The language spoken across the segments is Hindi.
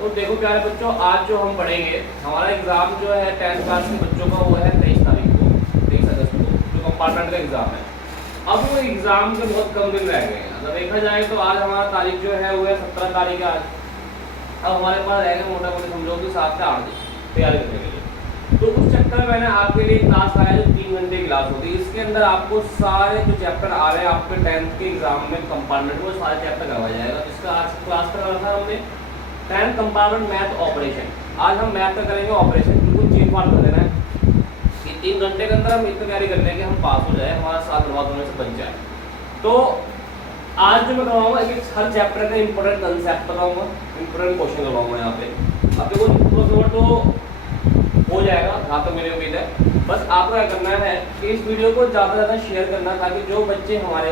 तो देखो प्यारे बच्चों, आज जो हम पढ़ेंगे, हमारा एग्ज़ाम जो है 10th क्लास के बच्चों का वो है 23 तारीख को, 23 अगस्त को, जो कंपार्टमेंट का एग्ज़ाम है। अब वो एग्ज़ाम के बहुत कम दिन रह गए हैं। अगर देखा जाए तो आज हमारा तारीख जो है वो है 17 तारीख है आज। अब हमारे पास रहेगा मोटा मोटी समझो कि 7 से 8 दिन तैयारी करने के लिए। तो उस चक्कर में मैंने आपके लिए क्लास लाया जो 3 घंटे की क्लास होती है। इसके अंदर आपको सारे जो चैप्टर आ रहे हैं आपके 10th के एग्ज़ाम में कंपार्टमेंट, वो सारे चैप्टर करवाया जाएगा। जिसका आज क्लास करवाना था हमने 10th कंपार्टमेंट मैथ ऑपरेशन। आज हम मैथ का करेंगे ऑपरेशन, बिल्कुल चीट फाट कर देना है कि 3 घंटे के अंदर हम इतनी तैयारी कर लें कि हम पास हो जाए, हमारा साथ बर्बाद होने से बच जाए। तो आज जो मैं करवाऊंगा कि हर चैप्टर का इंपॉर्टेंट कंसेप्ट बताऊंगा, इंपॉर्टेंट क्वेश्चन करवाऊंगा यहाँ पे। अब देखो तो हो जाएगा जहाँ तक मेरी उम्मीद है। बस आपको क्या करना है कि इस वीडियो को ज़्यादा से ज़्यादा शेयर करना, ताकि जो बच्चे हमारे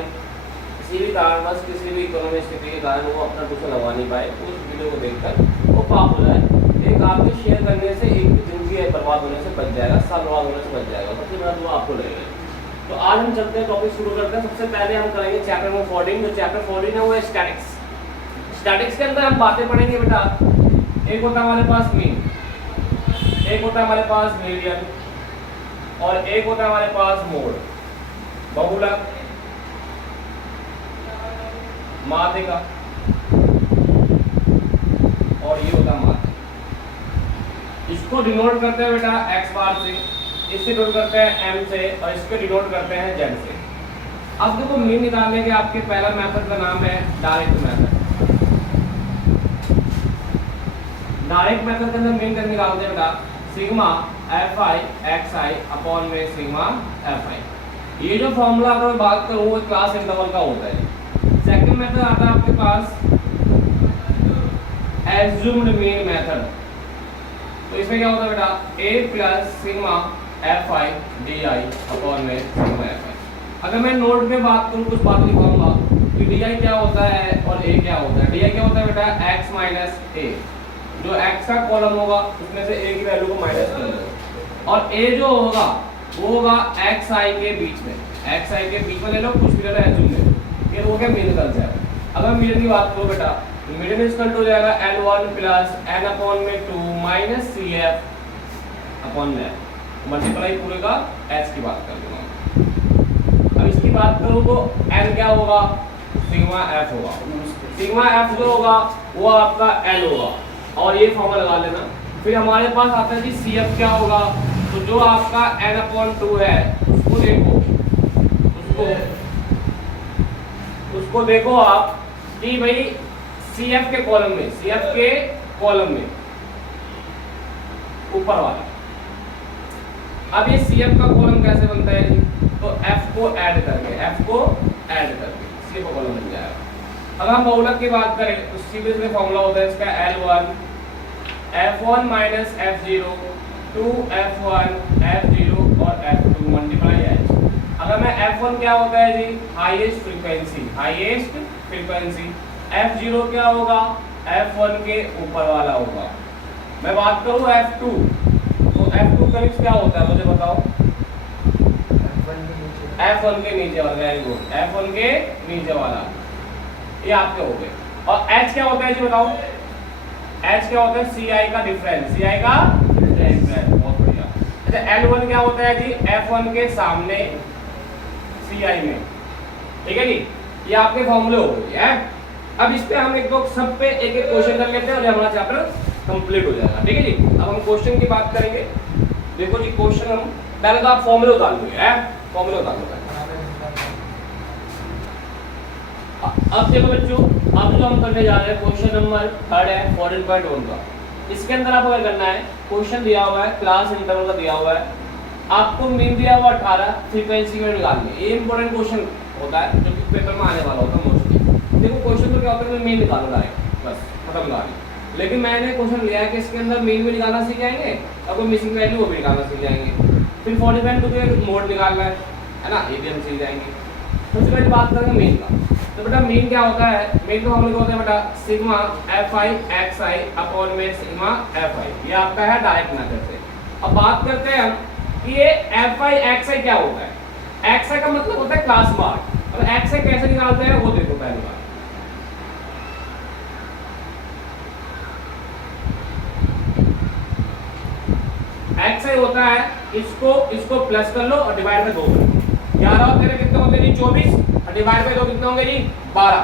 किसी भी कारणवश, किसी भी इकोनॉमिक स्थिति के कारण वो अपना ट्यूशन लगवा नहीं पाए, तो उस वीडियो को देखकर वो पास हो जाए। एक आपके शेयर करने से एक जिंदगी बर्बाद होने से बच जाएगा, साल बर्बाद होने से बच जाएगा। सबसे बड़ा दुआ आपको लगेगा। तो आज हम चलते हैं, टॉपिक शुरू करते हैं। सबसे पहले हम करेंगे चैप्टर नंबर 14। जो चैप्टर 14 है वो है स्टैटिक्स। स्टैटिक्स के अंदर हम बातें पढ़ेंगे बेटा। एक होता है हमारे पास मीन, एक होता है हमारे पास मीडियन, और एक होता है हमारे पास मोड, बहुलक, माध्यिका, और ये होता है माध्य। इसको डिनोट करते हैं बेटा x बार से, इससे डिनोट करते हैं m से, और इसको डिनोट करते हैं z से। अब देखो मीन निकालने के आपके पहला मेथड का नाम है डायरेक्ट मेथड। डायरेक्ट मेथड के अंदर मीन कैसे निकालते हैं बेटा? सिग्मा fi xi अपॉन में सिग्मा fi। ये जो फॉर्मूला अगर मैं बात करूँ वो क्लास इंटरवल का होता है। सेकंड मेथड आता है आपके पास एज्यूम्ड मीन मेथड। तो इसमें क्या होता है बेटा? a plus sigma fi di upon में सिग्मा fi। अगर मैं नोट पे बात करूँ, कुछ बात लिखवाऊंगा कि di क्या होता है और a क्या होता है। di क्या होता है बेटा? x minus a। जो x का कॉलम होगा उसमें से a की वैल्यू को माइनस कर दो, और a जो होगा वो होगा xi के बीच में। xi के बीच में ले लो, कुछ भी ले लो, एज्यूम ले लो। ये हो गया मीन कंसेप्ट। अगर मीन की बात करो बेटा, तो मीन इक्वल टू हो जाएगा n1 प्लस n अपॉन में 2 माइनस cf अपॉन में मल्टीप्लाई पूरे का h की बात कर दूंगा। अब इसकी बात करूं तो n क्या होगा? सिग्मा f होगा। सिग्मा f जो होगा वो आपका n होगा, और ये फॉर्मूला लगा लेना। फिर हमारे पास आता है जी cf क्या होगा? तो जो आपका n अपॉन 2 है उसको देखो, उसको देखो आप कि भाई CF के कॉलम में, CF के कॉलम में ऊपर वाला। अब ये CF का कॉलम कैसे बनता है जी? तो F को ऐड करके, F को ऐड करके CF का कॉलम बन जाएगा। अगर हम बहुलक की बात करें तो सीधे सीधे फॉर्मूला होता है इसका L1 F1 minus F0 2F1 F0 और F2 मल्टीप्लाई H। अगर मैं F1 क्या होता है जी? Highest frequency, highest frequency. F0 क्या होगा? F1 के ऊपर वाला होगा। मैं बात करूं F2, तो F2 का क्या होता है मुझे बताओ? F1 के नीचे वाला। वेरी गुड, F1 के नीचे वाला। ये आपके हो गए। और H क्या होता है जी बताओ? H क्या होता है? CI का डिफरेंस, CI का डिफरेंस। बहुत बढ़िया। अच्छा L1 क्या होता है जी? F1 के सामने CI में। ठीक है जी, ये आपके फॉर्मूले हो गए। अब इस पे हम एक दो सब पे एक एक क्वेश्चन कर लेते हैं और हमारा चैप्टर कंप्लीट हो जाएगा। ठीक है जी, अब हम क्वेश्चन की बात करेंगे। देखो जी क्वेश्चन हम पहले तो आप फॉर्मूले उतार लो, फॉर्मूले उतार लो। अब देखो बच्चों, अब जो हम करने जा रहे हैं क्वेश्चन नंबर 3 है 14.1 का। इसके अंदर आपको क्या करना है? क्वेश्चन दिया हुआ है, क्लास इंटरवल का दिया हुआ है, आपको मीन दिया हुआ 18, फ्रीक्वेंसी में निकालनी है। ये इंपॉर्टेंट क्वेश्चन होता है जो कि पेपर में आने वाला होता है मोस्टली। देखो क्वेश्चन तो क्या होता है, मीन निकालो डायरेक्ट, बस खत्म कहानी। लेकिन मैंने क्वेश्चन लिया है कि इसके अंदर मीन भी निकालना सीख जाएंगे और कोई मिसिंग वैल्यू वो भी निकालना सीख जाएंगे। फिर 45 के मोड निकालना है ना, ये भी हम सीख जाएंगे। सबसे पहले बात करेंगे मीन का। तो बेटा मीन क्या होता है? मीन को हम लोग होता है बेटा सिग्मा fi xi अपॉन में सिग्मा fi। ये आपका है डायरेक्ट मेथड से। अब बात करते हैं हम कि ये fi xi क्या होता है। xi का मतलब होता है क्लास मार्क। अब xi कैसे निकालते हैं वो देखो। पहली बात xi होता है, इसको प्लस कर लो और डिवाइड बाय 2 कर लो। 11 और 13 कितने होंगे जी 24 और डिवाइड बाय 2 कितने होंगे जी 12।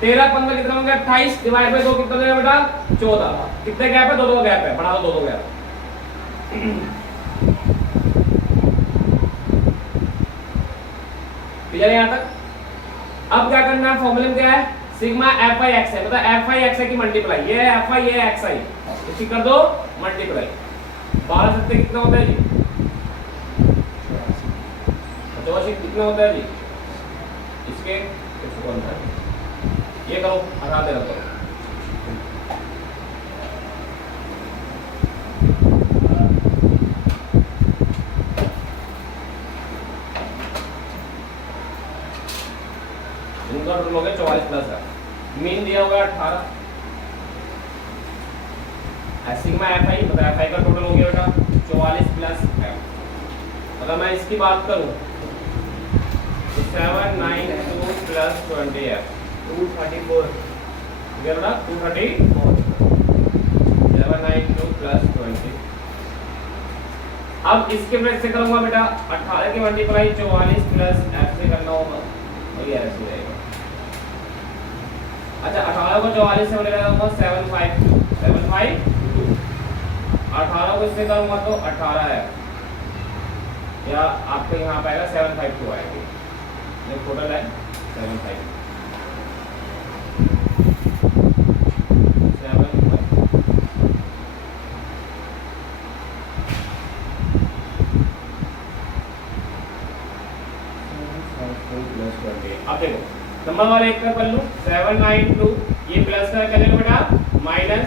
13 15 कितने होंगे 28 डिवाइड बाय 2 कितने होंगे बेटा 14। कितने गैप है 2 गैप है, बढ़ा दो 2 गैप। क्लियर है यहां तक? अब क्या करना है, फॉर्मूला में क्या है सिग्मा fi xi, मतलब fi xi की मल्टीप्लाई, ये है fi ये है xi, इसी कर दो मल्टीप्लाई। 12 सत्ते कितना होता है जी 85 कितना होता है जी इसके 159। ये करो हटा दे रखो। इनका टोटल हो गया 44 प्लस है, मीन दिया होगा 18। सिग्मा fi मतलब fi का टोटल हो गया बेटा 44 प्लस f। अगर मैं इसकी बात करूं तो 792 प्लस 20f 234 बेटा 234 792 प्लस 20। अब इसके ब्रैकेट से करूंगा बेटा 18 की मल्टीप्लाई 44 प्लस f से करना होगा, वही ऐसे रहेगा। अच्छा 18 को 44 से मल्टीप्लाई करूंगा 752 18 को इससे करूंगा तो 18 है, या आपको यहाँ पे आएगा 752 आएगी, ये टोटल है 752 अब देखो नंबर वाले एक कर लूं 792 ये प्लस का करेंगे बेटा माइनस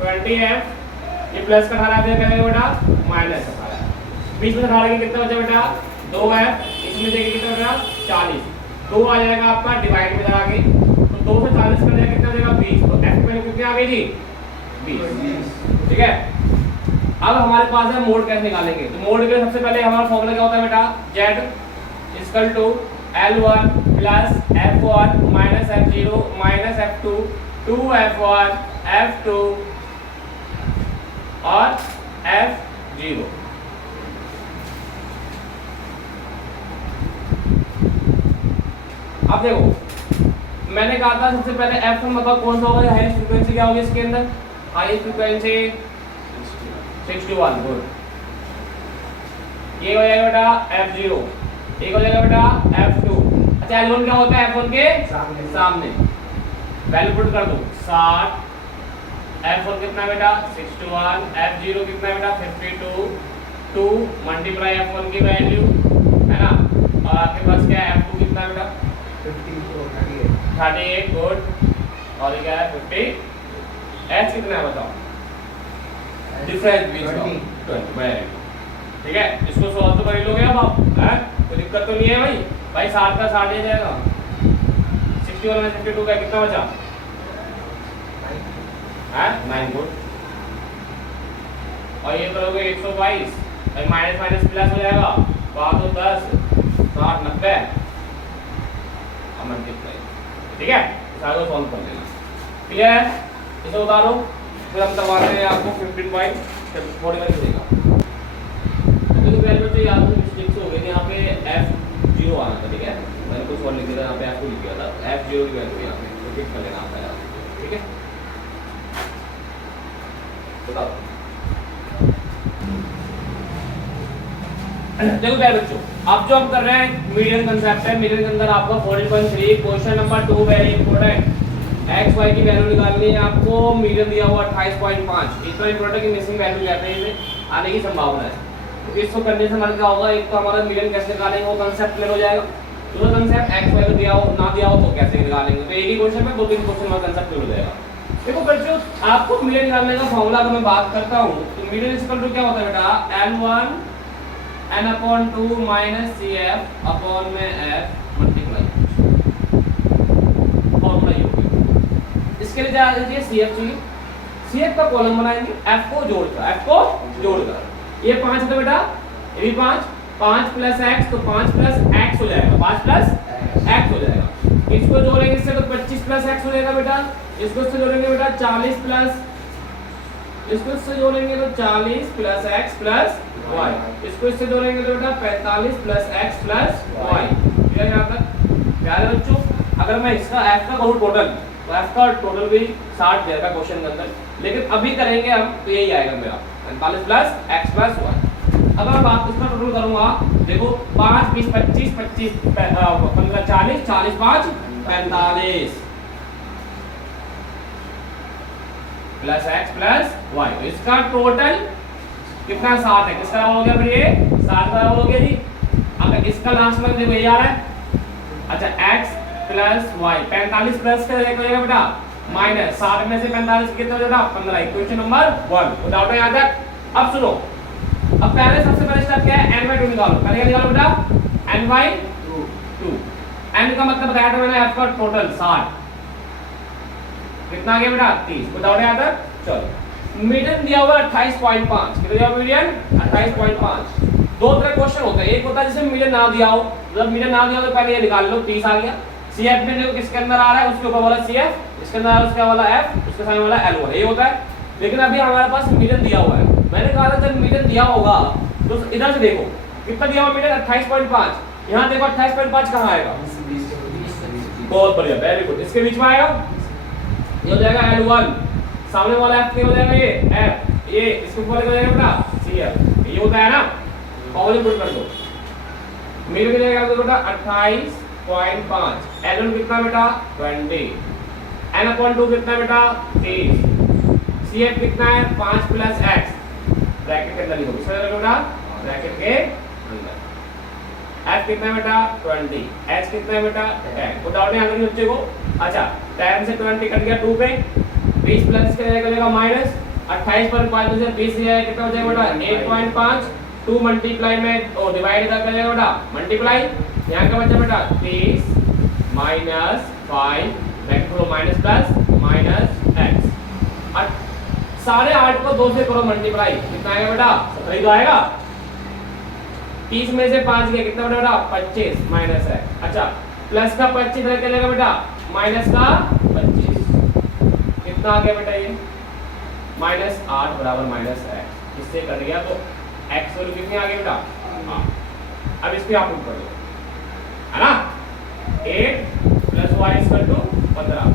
20f, ये प्लस का 18 करेंगे बेटा माइनस 18, बीच में 18 के कितना बचा बेटा 2f, इसमें देखिए कितना बचा 40, 2 आ जाएगा आपका डिवाइड में जरा आगे, तो 2 से 40 कर दिया कितना देगा 20, तो f की वैल्यू कितनी आ गई जी 20। ठीक है, अब हमारे पास है मोड कैसे निकालेंगे, तो मोड के सबसे पहले हमारा फॉर्मूला क्या होता है बेटा z equal to L1 plus F1 minus F0 minus F2 2F1 F2 और F0। अब देखो मैंने कहा था सबसे पहले F1 मतलब कौन सा होगा, हाईएस्ट फ्रीक्वेंसी क्या होगी इसके अंदर, हाईएस्ट फ्रीक्वेंसी 61 गुड। ये हो जाएगा बेटा F0, एक हो जाएगा बेटा F2। अच्छा L1 क्या होता है F1 के सामने वैल्यू पुट कर दो 60, F1 कितना है बेटा 61, F0 कितना है बेटा 52, 2 मल्टीप्लाई F1 की वैल्यू है ना, और आपके पास क्या है F2 कितना है बेटा 38 गुड, और ये क्या है 50, H कितना है बताओ डिफरेंस बीच का 20। ठीक है, इसको सॉल्व तो कर ही लोगे अब आप, कोई दिक्कत तो नहीं है भाई। भाई 60 का 60 ही जाएगा, 61 में 52 का कितना बचा है 9 गुड, और ये करोगे 122, भाई माइनस माइनस प्लस हो जाएगा 5 और 10 60 90 मल्टीप्लाई। ठीक है, सारे को सॉल्व कर लेना, क्लियर है, इसे उतारो फिर हम करवाते हैं आपको 15.41 देगा। तो वैल्यू तो याद मिस्टेक हो गई, यहाँ पे F0 आना था, ठीक है मैंने कुछ और लिख दिया था, यहाँ पे F2 लिख दिया था, F0 की वैल्यू यहाँ पे तो फिक्स कर लेना आता है, ठीक है बताओ। देखो प्यारे बच्चों अब जो हम कर रहे हैं मीडियन कंसेप्ट है, मीडियन के अंदर आपका 14.3 question number 2 very important, x y की वैल्यू निकालनी है आपको, मीडियन दिया हुआ 28.5, इतना इंपॉर्टेंट की मिसिंग वैल्यू कहते हैं, आने की संभावना है। तो इसको करने से हमारा क्या होगा, एक तो हमारा मीडियन कैसे निकालेंगे वो कंसेप्ट क्लियर हो जाएगा, दूसरा कंसेप्ट एक्स वाई को दिया हो ना दिया हो तो कैसे निकालेंगे, तो एक ही क्वेश्चन में 2-3 क्वेश्चन में कंसेप्ट क्लियर हो जाएगा। देखो बच्चों आपको मीडियन निकालने का फॉर्मूला अगर मैं बात करता हूं तो मीडियन इक्वल टू क्या होता है बेटा L1 n/2 minus CF upon में F मल्टीप्लाई, फॉर्मूला ये होगा। इसके लिए क्या चाहिए CF चाहिए, CF का कॉलम बनाएंगे F को जोड़कर, ये 5 है तो बेटा ये भी 5 प्लस x तो 5 प्लस x हो जाएगा, 5 प्लस x हो जाएगा, इसको जोड़ेंगे इससे तो 25 प्लस x हो जाएगा बेटा, इसको इससे जोड़ेंगे बेटा 40 प्लस इसको इससे जोड़ेंगे तो 40 प्लस एक्स प्लस वाई, इसको इससे जोड़ेंगे तो बेटा 45 प्लस एक्स प्लस वाई। ठीक है यहाँ तक प्यारे बच्चों। अगर मैं इसका एफ का कहूँ टोटल, तो एफ का टोटल भी 60 दे रखा क्वेश्चन के अंदर, लेकिन अभी करेंगे हम तो यही आएगा मेरा 45 प्लस एक्स प्लस वाई। अगर मैं बात इसका टोटल करूंगा, देखो 5 20 25 25 15 40 40 5 45 प्लस एक्स प्लस वाई, तो इसका टोटल कितना 60 है। किसका हो गया फिर ये 60 का हो गया जी। अगर इसका लास्ट में देखो ये आ रहा है, अच्छा x प्लस वाई 45 प्लस का देखो बेटा माइनस 60 में से 45 कितना हो जाएगा 15। इक्वेशन नंबर 1 को डाउट है यहाँ तक। अब सुनो, अब पहले सबसे पहले स्टेप क्या है, n by 2 निकालो। पहले क्या निकालो बेटा n by 2। n का मतलब बताया था मैंने f का टोटल 60, कितना आ गया बेटा 30 को डाउट है यहाँ तक। चलो मीडियन दिया हुआ 28.5, कितना दिया हुआ मीडियन 28.5। दो तरह क्वेश्चन होते हैं, एक होता है जिसमें मीडियन ना दिया हो, मतलब मीडियन ना दिया हो तो पहले ये निकाल लो 30 आ गया। CF में देखो किसके अंदर आ रहा है, उसके ऊपर वाला CF, इसके अंदर आ रहा है उसका वाला F, उसके सामने वाला L1, ये होता है। लेकिन अभी हमारे पास मीडियन दिया हुआ है, मैंने कहा था जब मीडियन दिया होगा तो इधर से देखो कितना दिया हुआ मीडियन 28.5, यहाँ देखो 28.5 कहाँ आएगा, बहुत बढ़िया वेरी गुड, इसके बीच में आएगा, ये हो जाएगा L1, सामने वाला F हो जाएगा ये F, ये इसके ऊपर हो जाएगा बेटा CF, ये होता है ना। और पुट कर दो, मीडियन कितना आएगा तो बेटा 28.5, L1 कितना बेटा 20, n/2 कितना बेटा 30, CF कितना है 5 प्लस x, ब्रैकेट के अंदर लिखो, किसमें बेटा ब्रैकेट के अंदर, f कितना है बेटा 20, h कितना है बेटा 10। को डाउट है अगर बच्चे को, अच्छा 10 से 20 कट गया 2 पे, 20 प्लस के जाएगा माइनस 28 पर 5 से 20 जाएगा कितना हो जाएगा बेटा 8.5, 2 मल्टीप्लाई में और डिवाइड कर जाएगा बेटा मल्टीप्लाई, यहाँ का बचा बेटा 30 माइनस 5 ब्रैकेट खोलो माइनस प्लस माइनस x, 8.5 को 2 से करो मल्टीप्लाई, कितना आएगा बेटा 17 तो आएगा। 30 में से 5 गया कितना बेटा 25 माइनस है, अच्छा प्लस का 25 रह के लेगा बेटा माइनस का 25, कितना आ गया बेटा ये -8 बराबर माइनस x, इससे कट गया तो x वैल्यू कितनी आ गई बेटा, हाँ अब इसको आप पुट कर दो है ना, 8 प्लस y इक्वल टू 15,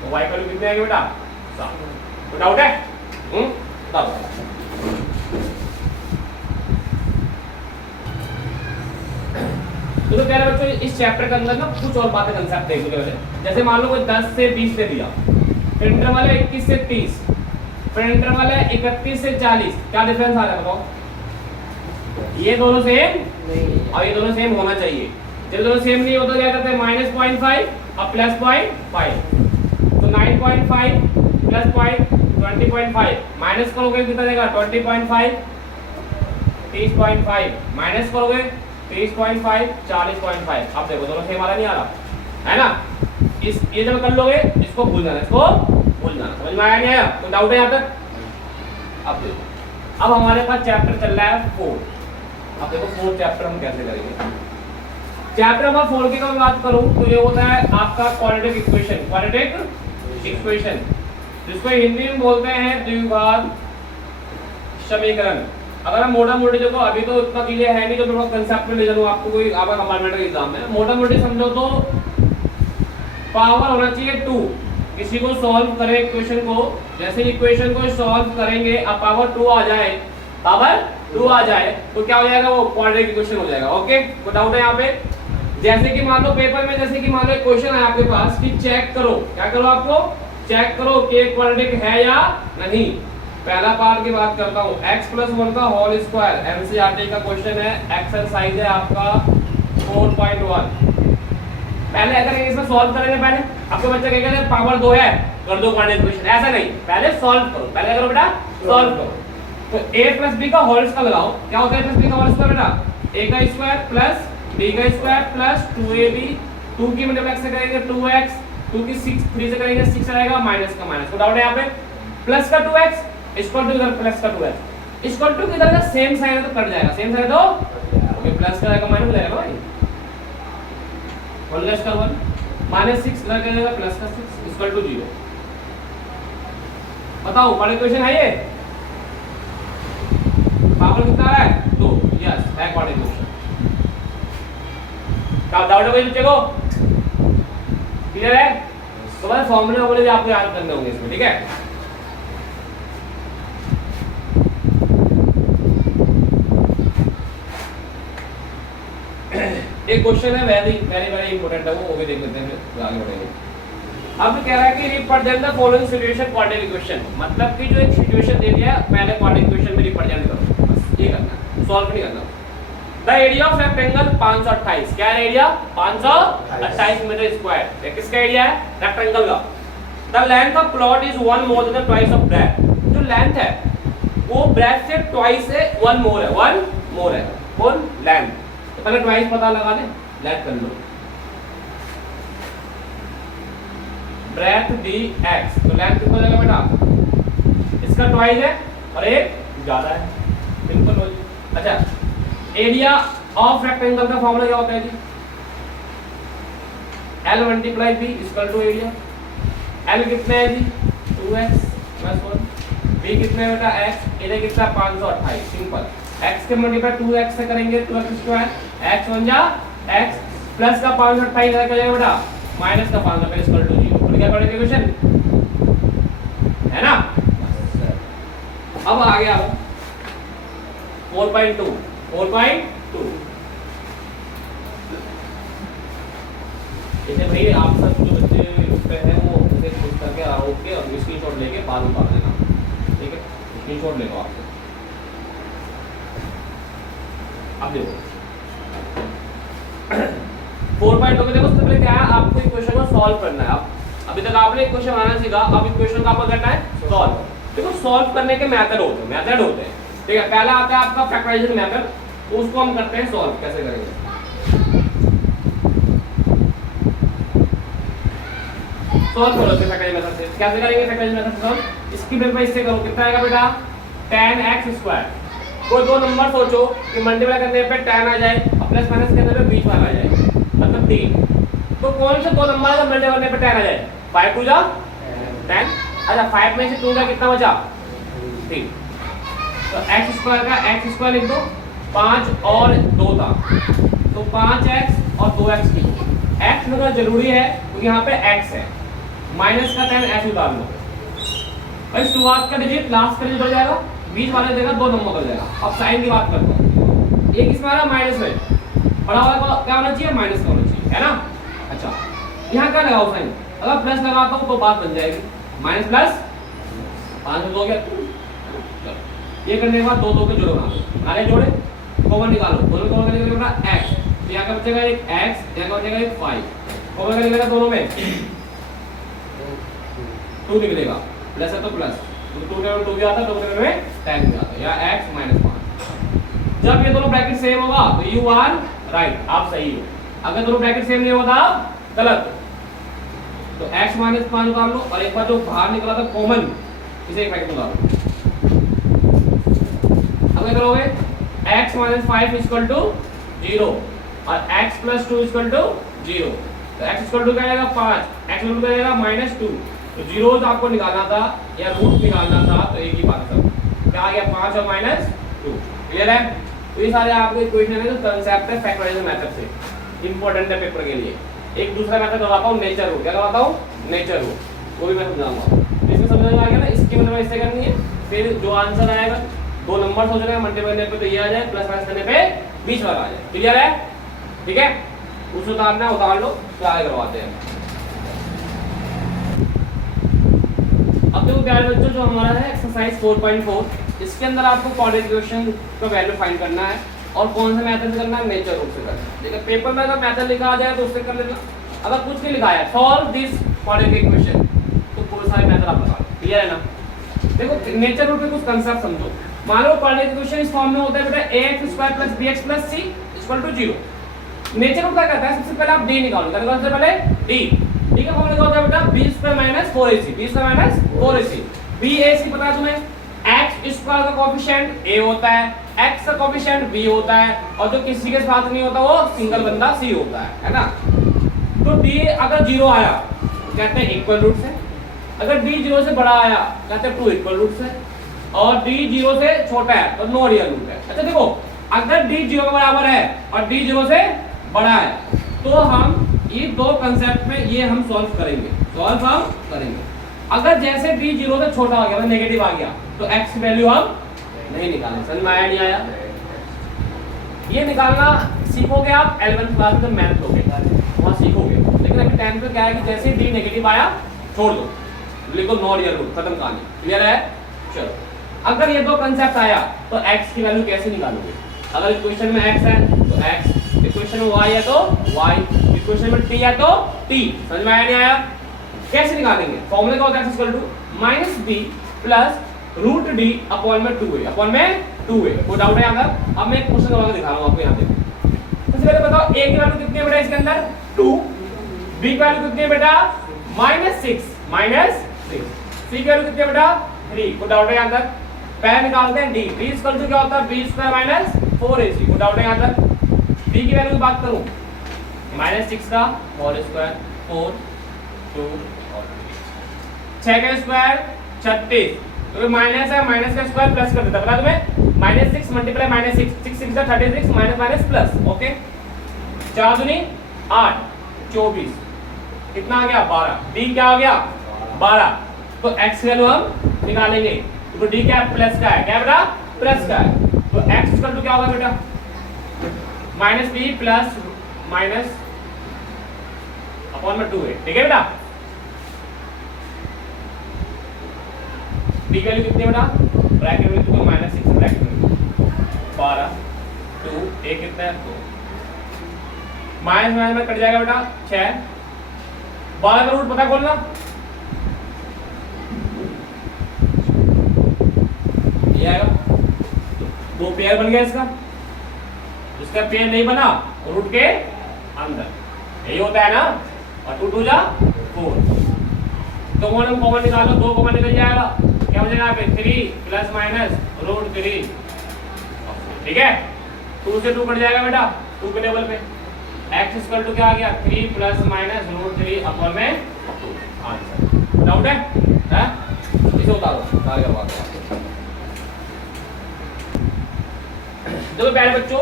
तो y वैल्यू कितनी आएगी बेटा 7। तो डाउट है तब तो प्यारे बच्चों इस चैप्टर के अंदर ना कुछ और बातें कंसेप्ट देख लो। जैसे मान लो कोई 10 से 20 से दिया, फिर इंटरवल है 21 से 30, फिर इंटरवल है 31 से 40, क्या डिफरेंस आ रहा है बताओ। ये दोनों सेम नहीं और ये दोनों सेम होना चाहिए, जब दोनों सेम नहीं होता क्या करते हैं -0.5 और +0.5, तो 9.5 प्लस 20.5 माइनस करोगे कितना देगा 20.5, 30.5 माइनस करोगे 30.5, 40.5। अब देखो दोनों सेम वाला नहीं आ रहा है ना, इस ये जब कर लोगे इसको भूल जाना, इसको भूल जाना, समझ में आया नहीं आया, तो डाउट है यहाँ तक। अब देखो अब हमारे पास चैप्टर चल रहा है 4, अब देखो 4 चैप्टर हम कैसे करेंगे। चैप्टर नंबर 4 की मैं बात करूं तो ये होता है आपका क्वाड्रेटिक इक्वेशन, क्वाड्रेटिक इक्वेशन जिसको हिंदी में बोलते हैं द्विघात समीकरण। अगर हम मोटा मोटी देखो अभी तो इतना चीजें है नहीं, तो थोड़ा कंसेप्ट में ले चलूं आपको, कोई आपका कंपार्टमेंटल एग्जाम में मोटा मोटी समझो तो पावर होना चाहिए 2, किसी को सॉल्व करें इक्वेशन को, जैसे इक्वेशन को सॉल्व करेंगे अब पावर 2 आ जाए, पावर 2 आ जाए तो क्या हो जाएगा वो क्वाड्रेटिक इक्वेशन हो जाएगा। ओके कोई डाउट है यहाँ पे। जैसे कि मान लो पेपर में जैसे कि मान लो एक क्वेश्चन है आपके पास कि चेक करो, क्या करो आपको चेक करो कि क्वाड्रेटिक है या नहीं। पहला पार्ट की बात करता हूँ, x+1 का होल स्क्वायर एनसीईआरटी का क्वेश्चन है, एक्सरसाइज है आपका 4.1। पहले अगर इसमें सॉल्व करेंगे, पहले आपको बच्चा कहेगा पावर 2 है कर दो क्वाड्रेटिक इक्वेशन, ऐसा नहीं, पहले सॉल्व करो, पहले करो बेटा सॉल्व करो। तो a+b का होल स्क्वायर लगाओ, क्या होता है a+b का होल स्क्वायर बेटा a का स्क्वायर प्लस b का स्क्वायर प्लस 2ab, 2 की मल्टीप्लाई से करेंगे 2x, 2 की 6 3 से करेंगे 6 आएगा, माइनस का माइनस, तो डाउट है यहाँ पे प्लस का 2x इक्वल टू इधर प्लस का 2x इक्वल टू किधर का सेम साइन है तो कट जाएगा, सेम साइन है तो ओके प्लस का जाएगा माइनस हो जाएगा भाई, प्लस का 1 -6 इधर का जाएगा प्लस का 6 इक्वल टू 0। बताओ क्वाड्रेटिक इक्वेशन है ये? पावर कितना आ रहा है? 2। यस, है क्वाड्रेटिक इक्वेशन। क्या डाउट है कोई बच्चे को? क्लियर है? तो बस फॉर्मूले वगैरह भी आपको याद करने होंगे इसमें, ठीक है? एक क्वेश्चन है वेरी वेरी वेरी इंपॉर्टेंट है, वो भी देख लेते हैं फिर आगे बढ़ेंगे। अब कह रहा है कि represent the following situation quadratic equation, मतलब कि जो एक सिचुएशन दे दिया पहले क्वाड्रेटिक इक्वेशन में रिप्रेजेंट करो, बस ये करना है, सॉल्व नहीं करना। द एरिया ऑफ रेक्टेंगल 528, क्या है एरिया? 528 metre square. ये किसका एरिया है? रेक्टेंगल का। The length of plot is 1 more than twice of breadth, जो लेंथ है वो ब्रेथ से ट्वाइस है, 1 मोर है, 1 मोर है, कौन? लेंथ। तो पहले ट्वाइस पता लगा ले, लेट कर लो, ब्रेथ dx, तो लेंथ कितना हो जाएगा बेटा? इसका ट्वाइस है और एक ज्यादा है, सिंपल हो। अच्छा, एरिया ऑफ रेक्टेंगल का फॉर्मूला क्या होता है जी? L multiply b equal to area. L कितना है जी? 2x plus 1। b कितना है बेटा? x। एरिया कितना है? 528। सिंपल, x के मल्टीप्लाई 2x से करेंगे 2x स्क्वायर, x बन जा x प्लस का 528 क्या जाएगा बेटा? माइनस का 528 इक्वल टू 0। तो क्या पड़ेगा इक्वेशन है ना? अब आ गया 4.2 जैसे भाई आप सब जो बच्चे पे हैं वो उसे खुद करके ओके और स्क्रीनशॉट लेके बाद में पढ़ लेना, ठीक है? स्क्रीनशॉट ले लो आप। अब देखो 4.2 में देखो सबसे पहले क्या है, आपको इक्वेशन को सॉल्व करना है। अब अभी तक आपने इक्वेशन बनाना सीखा, अब इक्वेशन को आपको करना है सॉल्व। देखो सॉल्व करने के मेथड होते हैं, ठीक है? पहला आता है आपका फैक्टराइजेशन मेथड, तो उसको हम करते हैं सॉल्व। कैसे करेंगे? सॉल्व करो फैक्टराइजेशन मेथड से। कैसे करेंगे फैक्टराइजेशन मेथड से सॉल्व? इसकी मल्टीप्लाई इससे करो, कितना आएगा बेटा? tan x square. कोई दो नंबर सोचो कि मल्टीप्लाई करने पे tan आ जाए और प्लस माइनस करने पे बीच वाला आ जाए, मतलब 3। तो कौन से दो नंबर का मल्टीप्लाई करने पे tan आ जाए? 5 2 जा 10। अच्छा, 5 में से 2 का कितना बचा? 3। तो x स्क्वायर का x स्क्वायर लिख दो, 5 और 2 था तो 5x और 2x की x लिखना जरूरी है क्योंकि यहाँ पे x है, माइनस का 10 x उतार लो भाई। शुरुआत का डिजिट लास्ट का डिजिट हो जाएगा, बीच वाले देगा 2 नंबर कर जाएगा। अब साइन की बात करता हूँ, एक इसमें आ रहा माइनस में, बड़ा वाला क्या होना चाहिए? माइनस का होना चाहिए, है ना? अच्छा, यहाँ क्या लगाओ साइन? अगर प्लस लगाता हूँ तो बात बन जाएगी, माइनस प्लस 5 हो गया। ये करने के बाद 2 2 के जोड़े बना लो, नारे जोड़े कॉमन निकालो, दोनों कॉमन करके निकलेगा x, तो यहाँ का बचेगा एक x, यहाँ का बचेगा एक 5, कॉमन करके निकलेगा दोनों में 2 निकलेगा, प्लस है तो प्लस, तो 2 टेबल 2 भी आता है, 2 टेबल में 10 भी आता है, या x माइनस 5। जब ये दोनों ब्रैकेट सेम होगा तो यू आर राइट, आप सही हो। अगर दोनों ब्रैकेट सेम नहीं होगा तो आप गलत। तो x माइनस 5 उतार लो और एक बार जो बाहर निकला था कॉमन, इसे एक ब्रैकेट में उतारो। अब क्या करोगे? x माइनस 5 इक्वल टू 0 और x प्लस 2 इक्वल टू 0। तो x इक्वल टू क्या आएगा? 5, x इक्वल टू क्या आएगा? माइनस 2। तो जीरोज आपको निकालना था या रूट निकालना था, तो एक ही बात सब क्या आ गया? 5 और माइनस 2। क्लियर है? तो ये सारे आपको इक्वेशन है जो कांसेप्ट है फैक्टराइजेशन मेथड से, इंपॉर्टेंट है पेपर के लिए। एक दूसरा मेथड करवाता हूँ नेचर रूट। क्या करवाता हूँ? नेचर रूट, वो भी मैं समझाऊंगा। इसमें समझ में आ गया ना? इसकी मतलब इससे करनी है, फिर जो आंसर आएगा 2 नंबर सोच रहे हैं मल्टीप्लाई करने पे तो ये आ जाए, प्लस माइनस करने पे बीच वाला आ जाए। क्लियर है? ठीक है, उस उतारना उतार लो, तो आगे करवाते हैं। अब देखो प्यारे बच्चों, जो हमारा है एक्सरसाइज 4.4, इसके अंदर आपको क्वाड्रेटिक इक्वेशन का वैल्यू फाइंड करना है और कौन से मेथड से करना है? नेचर रूट से करना है। ठीक है, पेपर में अगर मेथड लिखा आ जाए तो उससे कर लेना, अगर कुछ नहीं लिखा है सॉल्व दिस क्वाड्रेटिक इक्वेशन, तो कोई सारे मेथड आप लगा लो। क्लियर है ना? देखो नेचर रूट के कुछ कंसेप्ट समझो। मान लो क्वाड्रेटिक इक्वेशन इस फॉर्म में होता है बेटा ax² + bx + c = 0। Nature root क्या कहता है? सबसे पहले आप d निकालो। क्या निकालो? सबसे पहले d। d का फॉर्मूला क्या होता है बेटा? b² - 4ac, b² - 4ac। bac पता है तुम्हें? x² का कोएफिशिएंट a होता है, x का कोएफिशिएंट b होता है, और जो किसी के साथ नहीं होता वो सिंगल बंदा c होता है ना? तो d अगर 0 आया तो कहते हैं इक्वल रूट से, अगर d 0 से बड़ा आया कहते हैं 2 इक्वल रूट्स है, और d 0 से छोटा है तो नो रियल रूट है। अच्छा देखो, अगर d 0 के बराबर है और d 0 से बड़ा है तो हम ये दो कंसेप्ट में ये हम सॉल्व करेंगे। अगर जैसे d 0 से छोटा हो गया मतलब नेगेटिव आ गया तो x की वैल्यू हम नहीं निकालेंगे। समझ में आया नहीं आया? ये निकालना सीखोगे आप 11th क्लास में मैथ लोगे वहां सीखोगे, लेकिन अभी 10th में क्या है कि जैसे ही d नेगेटिव आया छोड़ दो, लिखो नो रियल रूट, खत्म कहानी। क्लियर है? चलो, अगर ये दो कंसेप्ट आया तो x की वैल्यू कैसे निकालोगे? अगर इक्वेशन में x है तो x, इक्वेशन में y है तो y, इक्वेशन में t है तो t। समझ में आया नहीं आया? कैसे निकालेंगे? फॉर्मूला क्या होता है? x equal to -b plus root d upon में 2a। कोई डाउट है यहाँ पर? अब मैं एक क्वेश्चन करवा के दिखा रहा हूँ आपको। यहाँ देखो, सबसे पहले बताओ a की वैल्यू कितनी है बेटा इसके अंदर? 2। b की वैल्यू कितनी है बेटा? -6, c की वैल्यू कितनी है बेटा? 3। कोई डाउट है यहाँ तक? पहले निकालते हैं d। d इक्वल टू क्या होता है? b square -4ac। कोई डाउट है यहाँ तक? b की वैल्यू की बात करूँ, -6 का होल स्क्वायर 4 2 और 6 का स्क्वायर 36, तो माइनस है, माइनस का स्क्वायर प्लस कर देता पता तुम्हें? -6 multiply -6, 6 6 36 minus minus plus. Okay, 4 दूनी 8 24, कितना आ गया? 12। d क्या आ गया? 12। तो x की वैल्यू हम निकालेंगे, तो d क्या प्लस का है, क्या बेटा? प्लस का है। तो x इक्वल टू क्या होगा बेटा? -b प्लस माइनस अपॉन में 2 है। ठीक है बेटा? d की वैल्यू कितनी है बेटा? ब्रैकेट में देखो -6 ब्रैकेट में 12 2 a कितना है? 2। माइनस में कट जाएगा बेटा 6। 12 का रूट पता खोलना, ये आएगा। दो पेयर बन गया इसका, जिसका पेयर नहीं बना रूट के अंदर, यही होता है ना। और 2 2 जा 4, तो कॉमन निकालो, 2 कॉमन निकल जाएगा, क्या हो जाएगा? 3 प्लस माइनस रूट 3। ठीक है, 2 से 2 कट जाएगा बेटा 2 के टेबल पे। x इक्वल टू क्या आ गया? 3 प्लस माइनस रूट 3 अपॉन में 2। आंसर। डाउट है? इसे उतारो, आगे बात। देखो प्यारे बच्चों,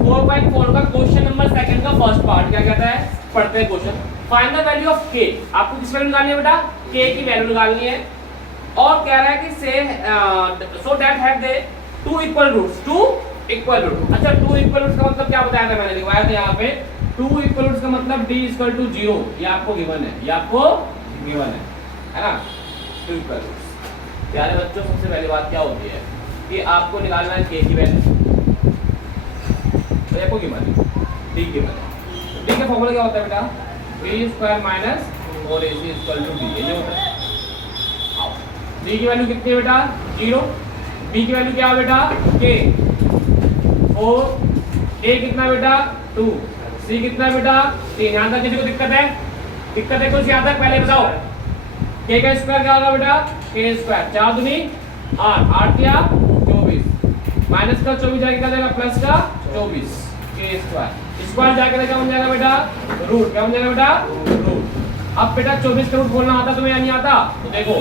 4.4 का क्वेश्चन नंबर सेकंड का फर्स्ट पार्ट क्या कहता है? पढ़ते हैं question. Find the value of k। आपको किस वैल्यू निकालनी है बेटा? k की वैल्यू निकालनी है, और कह रहा है कि से so that have they 2 equal roots. 2 equal root. अच्छा, 2 इक्वल रूट्स का मतलब क्या बताया था मैंने? लिखवाया था यहाँ पे 2 इक्वल रूट्स का मतलब d इक्वल टू 0। ये आपको गिवन है, ये आपको गिवन है ना? 2 इक्वल रूट्स। प्यारे बच्चों, सबसे पहली बात क्या होती है कि आपको निकालना है k की वैल्यू, तो आपको गिवन है d की वैल्यू। d का फॉर्मूला क्या होता है बेटा? b square minus 4ac equal to d। ये होता है। d की वैल्यू कितनी है बेटा? 0। b की वैल्यू क्या है बेटा? k 4, a कितना बेटा? 2, c कितना बेटा? 3। यहाँ तक किसी को दिक्कत है? दिक्कत है कुछ यहाँ तक? पहले बताओ k का स्क्वायर क्या होगा बेटा? k स्क्वायर 4 दूनी 8, 8 या 24, माइनस का 24 जाएगा, क्या जाएगा? प्लस का 24, k स्क्वायर स्क्वायर जाकर क्या बन जाएगा बेटा? रूट। क्या बन जाएगा बेटा? रूट। अब बेटा 24 का रूट बोलना आता तुम्हें या नहीं आता? तो देखो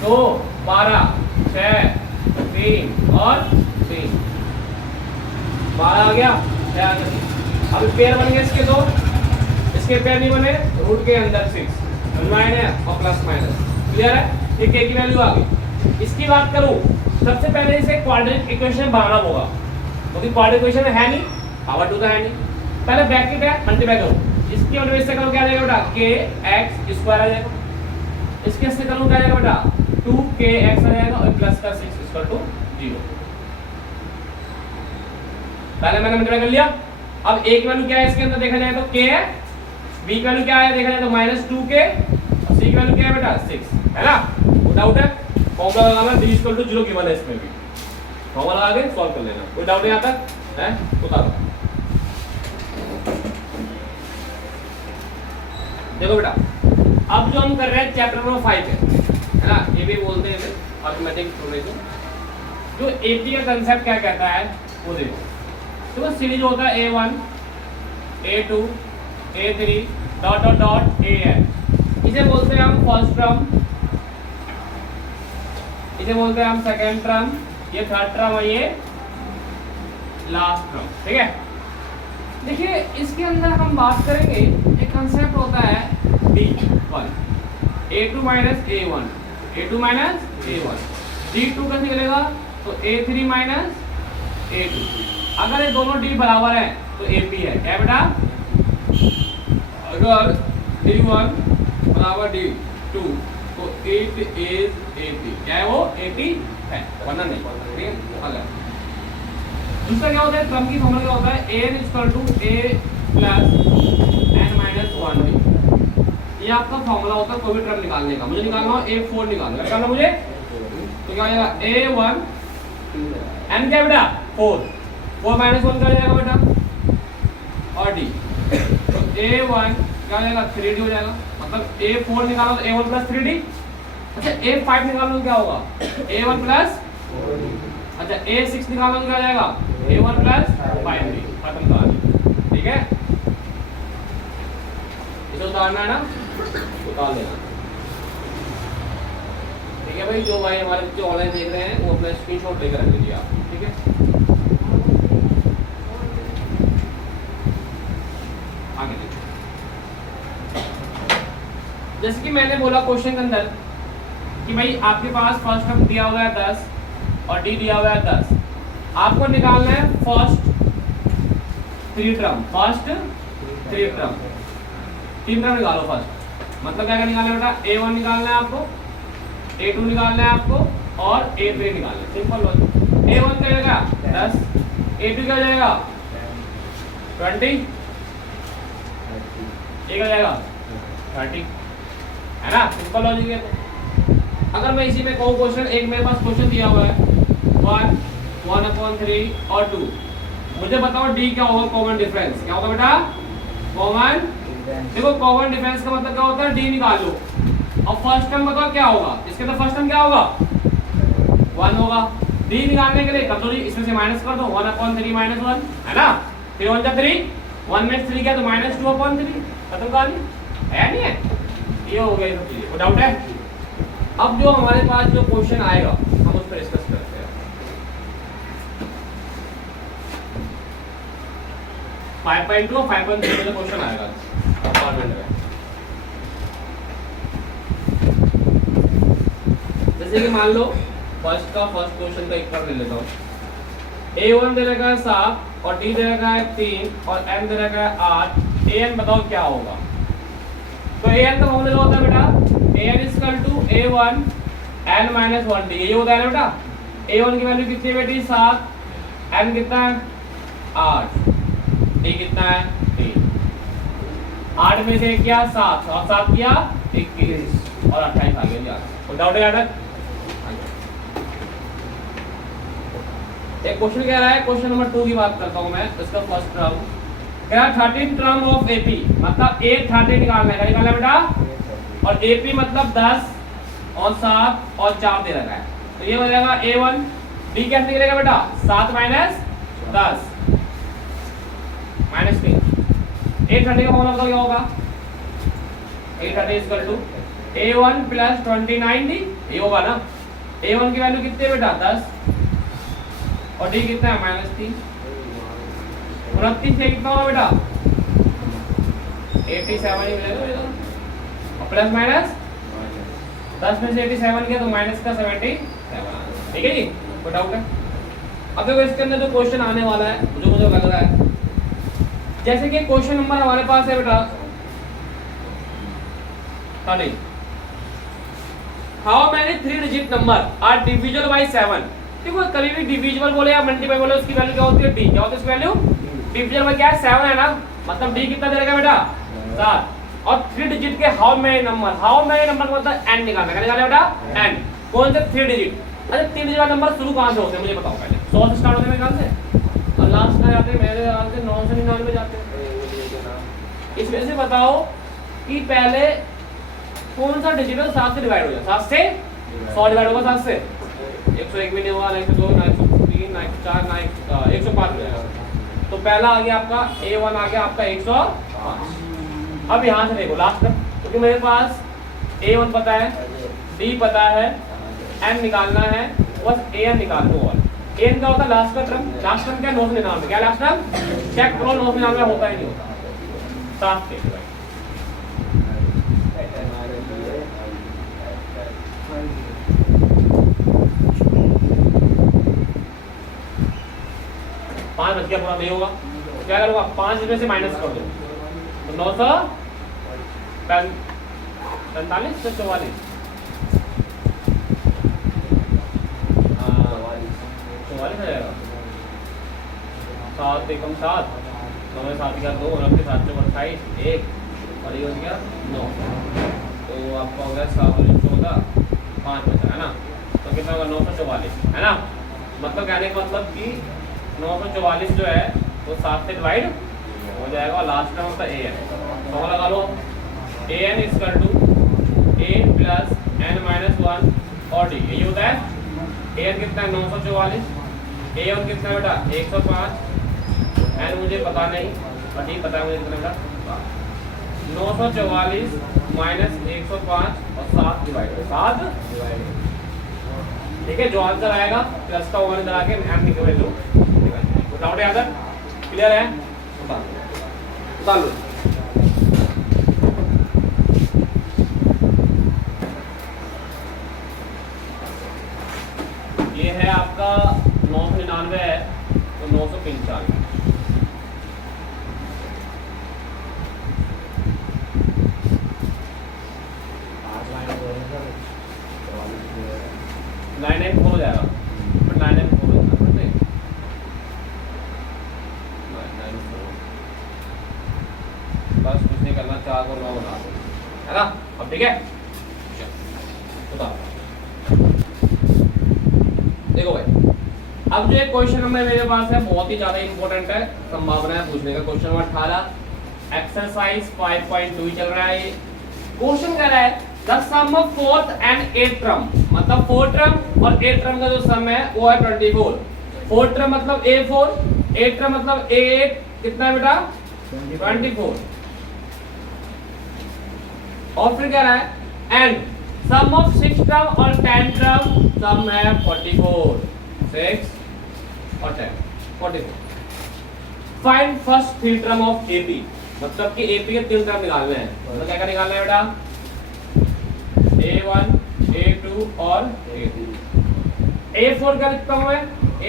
2 12 6 3 और 3, 12 आ गया, 6 आ गया। अब पेयर बन गए इसके दो, इसके पेयर नहीं बने, रूट के अंदर 6 माइनस और प्लस माइनस। क्लियर है? ये k की वैल्यू आ गई। इसकी बात करूं, सबसे पहले इसे क्वाड्रेटिक इक्वेशन बनाना होगा, क्योंकि क्वाड्रेटिक इक्वेशन है नहीं, पावर 2 तो है नहीं। पहले ब्रैकेट है, मल्टीप्लाई करो, इसकी मल्टीप्लाई से करो क्या आ जाएगा बेटा? kx स्क्वायर आ जाएगा। इसके से करो क्या आ जाएगा बेटा? 2kx आ जाएगा, और प्लस का 6 इक्वल टू 0। पहले मैंने मल्टीप्लाई कर लिया। अब a की वैल्यू क्या है इसके अंदर देखा जाए तो k है, b की वैल्यू क्या है देखा जाए तो -2k, और c की वैल्यू क्या है बेटा? 6 है ना? कोई डाउट है? फॉर्मूला लगाना d 0 गिवन है इसमें भी, फॉर्मूला लगा के सॉल्व कर लेना। कोई डाउट यहां तक है? उतारो। देखो बेटा, अब जो हम कर रहे हैं चैप्टर नंबर 5 है ना, ये भी बोलते हैं अरिथमेटिक प्रोग्रेशन। जो एपी का कांसेप्ट क्या कहता है वो देखो। तो सीरीज होता है a1 a2 a3 dot dot dot an, इसे बोलते हैं हम फर्स्ट टर्म इसे बोलते हैं हम सेकेंड टर्म, ये थर्ड टर्म और ये लास्ट टर्म, ठीक है। देखिए इसके अंदर हम बात करेंगे, एक कंसेप्ट होता है D1, A2 minus A1, A2 minus A1, D2 कैसे निकलेगा, तो A3 माइनस A2। अगर ये दोनों D बराबर है तो AP है, क्या बेटा, अगर D1 बराबर D2 तो it is AP, क्या है वो, AP है, वरना नहीं, ठीक है। अगर दूसरा क्या होता है, क्रम की फॉर्मूला क्या होता है, n equal to a plus n minus 1, ये आपका फॉर्मूला होता है कोई भी क्रम निकालने का। मुझे निकालना हो a4 निकालना मुझे, तो क्या हो जाएगा a1 n क्या बेटा 4 माइनस 1 क्या हो जाएगा बेटा, और d, तो a1 क्या हो जाएगा 3d हो जाएगा, मतलब a4 निकालो तो a1 प्लस 3d। अच्छा a5 निकालो तो क्या होगा, a1 प्लस, अच्छा a6 निकालो तो क्या हो जाएगा, a1 प्लस 5d, खत्म कहानी, ठीक है। इसे उतारना है ना, उतार लेना, ठीक है भाई। जो भाई हमारे बच्चे ऑनलाइन देख रहे हैं वो अपना स्क्रीनशॉट लेकर रख लीजिए आप, ठीक है। आगे देखिए, जैसे कि मैंने बोला क्वेश्चन के अंदर कि भाई आपके पास फर्स्ट टर्म दिया हुआ है 10 और डी दिया हुआ है 10, आपको निकालना है first 3 term, first 3 term, 3 term निकालो फर्स्ट, मतलब क्या निकालना है बेटा, a1 निकालना है आपको, a2 निकालना है आपको और a3 निकालना है, सिंपल लॉजिक। a1 क्या हो जाएगा 10, a2 क्या हो जाएगा 20, ये क्या हो जाएगा 30, है ना, सिंपल लॉजिक है। अगर मैं इसी में कहूँ क्वेश्चन, एक मेरे पास क्वेश्चन दिया हुआ है 1, 1/3 और 2, मुझे बताओ डी क्या होगा, कॉमन डिफरेंस क्या होगा बेटा, कॉमन, देखो कॉमन डिफरेंस का मतलब क्या होता है, डी निकाल लो, और फर्स्ट टर्म बताओ क्या होगा, इसके अंदर फर्स्ट टर्म क्या होगा 1 होगा, डी निकालने के लिए कर दो, इसमें से माइनस कर दो, 1/3 माइनस 1, है ना, 3 1 3, 1 में 3 क्या तो -2/3, खत्म कहानी, है नहीं है, ये हो गया सब चीजें, कोई डाउट है। अब जो हमारे पास जो क्वेश्चन आएगा हम उस पर डिस्कस करते हैं। 5.2 और 5.3 में क्वेश्चन आएगा अपार्टमेंट में। जैसे कि मान लो फर्स्ट क्वेश्चन का एक बार ले लेता हूँ, a1 दे रखा है 7 और d दे रखा है 3 और n दे रखा है 8, an बताओ क्या होगा। तो an का फॉर्मूला होता है बेटा, an equal to a1 n minus 1d, ये होता है ना बेटा, a1 की वैल्यू कितनी है बेटी 7, n कितना है 8, d कितना है 3, 8 में से किया 7 और 7 किया 21 और 28 आ गया। कोई डाउट है यहाँ तक? एक क्वेश्चन कह रहा है, क्वेश्चन नंबर 2 की बात करता हूँ मैं, इसका फर्स्ट टर्म कह रहा है 13 टर्म ऑफ AP, मतलब एक 13 निकालना है, निकालना बेटा, और AP मतलब 10 और 7 और 4 दे रखा है, तो ये हो जाएगा a1, d कैसे निकलेगा बेटा 7 माइनस 10 माइनस 3, 830 का फॉर्मूला बताओ क्या होगा, 830 equal to a1 plus 29d, ये होगा ना, a1 की वैल्यू कितनी है बेटा 10 और d कितना है -3, 29 से कितना होगा बेटा 87 ही मिलेगा, और प्लस माइनस 10 में से 87 किया तो माइनस का 77, ठीक है जी, कोई डाउट है। अब देखो इसके अंदर जो क्वेश्चन आने वाला है जो मुझे लग रहा है, जैसे कि क्वेश्चन नंबर हमारे पास है बेटा 13, how many 3 digit number are divisible by 7। देखो कभी भी डिविजिबल बोले या मल्टीपल बोले उसकी वैल्यू क्या होती है d, क्या होती है उसकी वैल्यू, डिविजिबल में क्या है 7 है ना, मतलब d कितना दे रखा बेटा 7, और 3 डिजिट के हाउ मेनी नंबर का मतलब n निकालना है, निकालना बेटा n, कौन से 3 डिजिट, अच्छा 3 डिजिट का नंबर शुरू कहां से होते हैं मुझे बताओ पहले, 100 से स्टार्ट होते हैं मेरे ख्याल से, और लास्ट कहां जाते हैं मेरे ख्याल से 999 जाते हैं। इसमें से बताओ कि पहले कौन सा डिजिट 7 से डिवाइड हो जाए, 7 से 100 डिवाइड होगा, 7 से 101 भी नहीं होगा, ना 102, ना 103, ना 104, ना 105 हो जाएगा, तो पहला आ गया आपका a1 आ गया आपका 105। अब यहाँ से देखो लास्ट तक, क्योंकि मेरे पास a1 पता है, d पता है, n निकालना है, बस an निकाल दो। और an का होता है लास्ट का टर्म, लास्ट टर्म क्या 999, क्या लास्ट टर्म चेक करो 999 होता ही नहीं होता। साफ थे भाई पाँच बच गया, पूरा नहीं होगा, क्या करूँगा 5 में से माइनस कर दो तो 945 से 44 44 आ जाएगा। 7 एकम 7, 9 में 7 क्या 2, 9 के 7 चौक 28, 1 और ये हो गया 9, तो आपका हो गया 7 और 14, 5 बचा है ना, तो कितना होगा 944 है ना। मतलब कहने का मतलब कि 944 जो है वो 7 से डिवाइड हो जाएगा और लास्ट में होता है an, तो लगा लो an equal to a plus n minus 1 और d, ये होता है an कितना है 944, a1 कितना है बेटा 105, n मुझे पता नहीं और d पता है मुझे कितना बेटा 944 माइनस 105 और 7 डिवाइड 7, ठीक है। जो आंसर आएगा प्लस का 1 इधर आके m की वैल्यू तो डाउट है आंसर क्लियर है, बता लो। ये है आपका 999 है तो 995, नाइन नाइन फोर हो जाएगा, बट 994 बस कुछ नहीं करना, 4 और 9 बना दो है ना। अब ठीक है, देखो भाई अब जो एक क्वेश्चन नंबर मेरे पास है बहुत ही ज्यादा इंपॉर्टेंट है, संभावना है पूछने का। क्वेश्चन नंबर 18 एक्सरसाइज 5.2 चल रहा है। क्वेश्चन कह रहा है the sum of fourth and eighth term, मतलब फोर्थ टर्म और एथ टर्म का जो सम है वो है 24। फोर्थ टर्म मतलब a4, एथ टर्म मतलब a8, कितना है बेटा 24। और फिर कह रहा है एंड सम ऑफ 6 टर्म और 10 टर्म, सम है 44, 6 और 10 44। Find first 3 term of AP, मतलब कि AP के 3 टर्म निकालने हैं, मतलब क्या क्या निकालना है बेटा A1 A2 और A3। A4 क्या लिखता हूं मैं,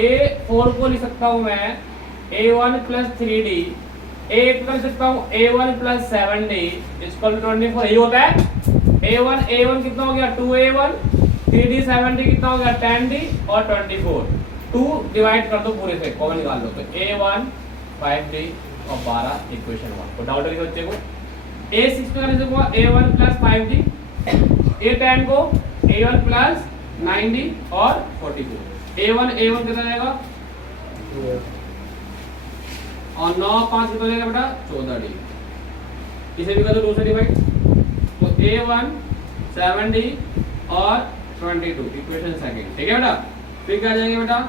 A4 को लिख सकता हूं मैं A1 प्लस 3D, A8 को लिख सकता हूं A1 plus 7D equal to 24। यही होता है A1 कितना हो गया 2A1, 3D 7D कितना हो गया 10D और 24, 2 डिवाइड कर दो पूरे से कॉमन निकाल लो, तो A1 5D और 12 इक्वेशन 1। तो डाउट है बच्चे को A6 को करने से हुआ A1 प्लस 5D, A10 को A1 प्लस 9D और 44। A1 कितना जाएगा और 9 5 कितना जाएगा बेटा 14D, इसे भी कर दो 2 से डिवाइड, तो A1 7D और 22 इक्वेशन सेकंड, ठीक है बेटा। फिर क्या जाएगा बेटा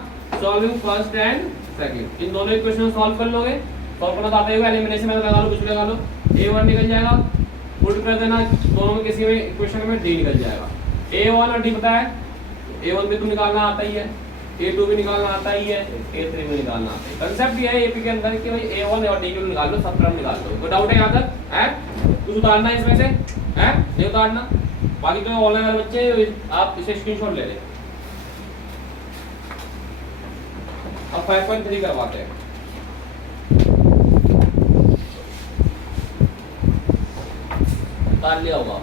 सॉल्विंग फर्स्ट एंड सेकंड, इन दोनों इक्वेशन सॉल्व कर लोगे, सॉल्व करना तो आता ही होगा, एलिमिनेशन में लगा लो, कुछ भी लगा लो, A1 निकल जाएगा, पुट कर देना दोनों में किसी में इक्वेशन में D निकल जाएगा। A1 और D पता है, A1 भी तो निकालना आता ही है, A2 भी निकालना आता ही है, A3 भी निकालना आता है। कंसेप्ट ये है AP के अंदर कि भाई A1 और D को निकाल लो, सब टर्म निकाल लो। तो डाउट है यहाँ तक है, कुछ उतारना है इसमें से है, नहीं उतारना, बाकी तो ऑनलाइन वाले बच्चे आप इसे स्क्रीनशॉट ले लें। अब 5.3 करवाते हैं। उतार लिया होगा